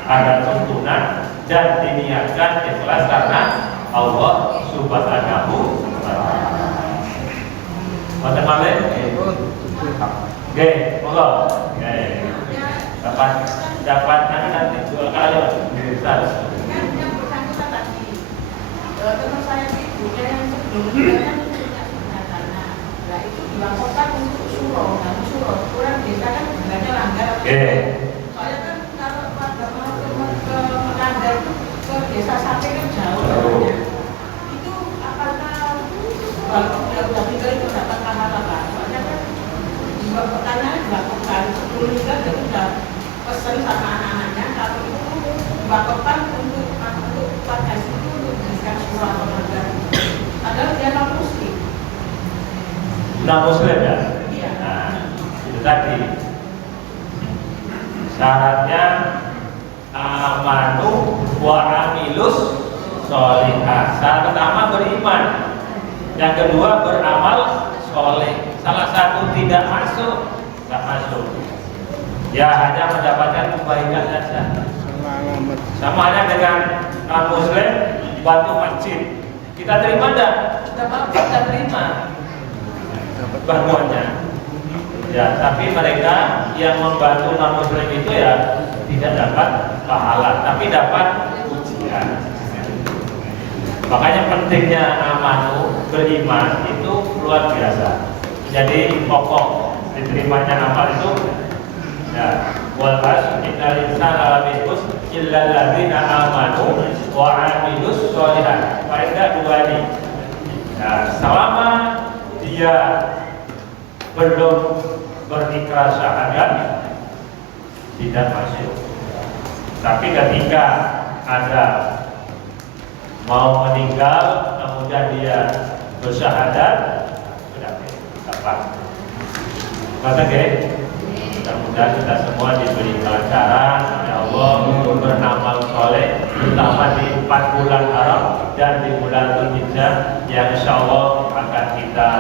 ada tuntunan dan diniatkan ikhlas karena Allah Subhanahu wa ta'ala. Wonten malih? Nggih, monggo. Nggih. Dapat nanti 2 kali. Nggih, Yang bersangkutan tadi, teman saya itu yang sebelumnya punya dana. Nah itu dilaporkan untuk suruh, kurang desa kan sebenarnya langgar. Soalnya kan kalau pada mau ke melanggar itu ke desa sampai kan jauh. Itu apakah kalau udah tinggal itu dapat pahala Pak? Soalnya kan pertanyaan dilakukan sebelum nikah dia udah pesen sama anak-anaknya kalau itu dilakukan untuk keluarga itu untuk diberikan surah atau melanggar. Padahal dia non muslim. Non muslim ya? Iya. Nah, itu tadi syaratnya amanu wa amilus sholihah. Syarat pertama beriman. Yang kedua beramal soleh. Salah satu tidak masuk, nggak masuk. Ya hanya mendapatkan kebaikan saja. Sama halnya dengan non muslim bantu masjid. Kita terima enggak? Kita terima bantuannya. Ya, tapi mereka yang membantu non muslim itu ya tidak dapat pahala, tapi dapat ujian. Makanya pentingnya amanu, beriman itu luar biasa. Jadi pokok diterimanya amal itu ya wal innal insana lafi khusr illa alladziina amanu wa 'amilus sholihat. Faedah dua ini. Nah, selama dia belum berikrar syahadat tidak masuk. Tapi ketika ada mau meninggal kemudian dia bersyahadat sudah tepat. Maka mudah-mudahan kita semua diberi kelancaran oleh Allah untuk beramal soleh, terutama di 4 bulan haram dan di bulan Dzulhijjah yang insya Allah akan kita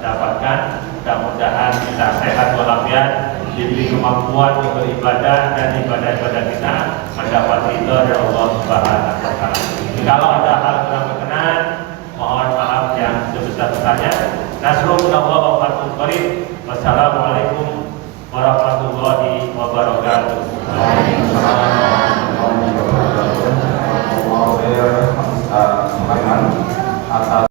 dapatkan. Mudah-mudahan kita sehat walafiat, diberi kemampuan untuk beribadah dan ibadah-ibadah kita mendapat ridho dari Allah Subhanahu wa taala. Kalau ada hal kurang berkenan, mohon maaf yang sebesar-besarnya. Nasrullah wa fathul qarib. Wassalamualaikum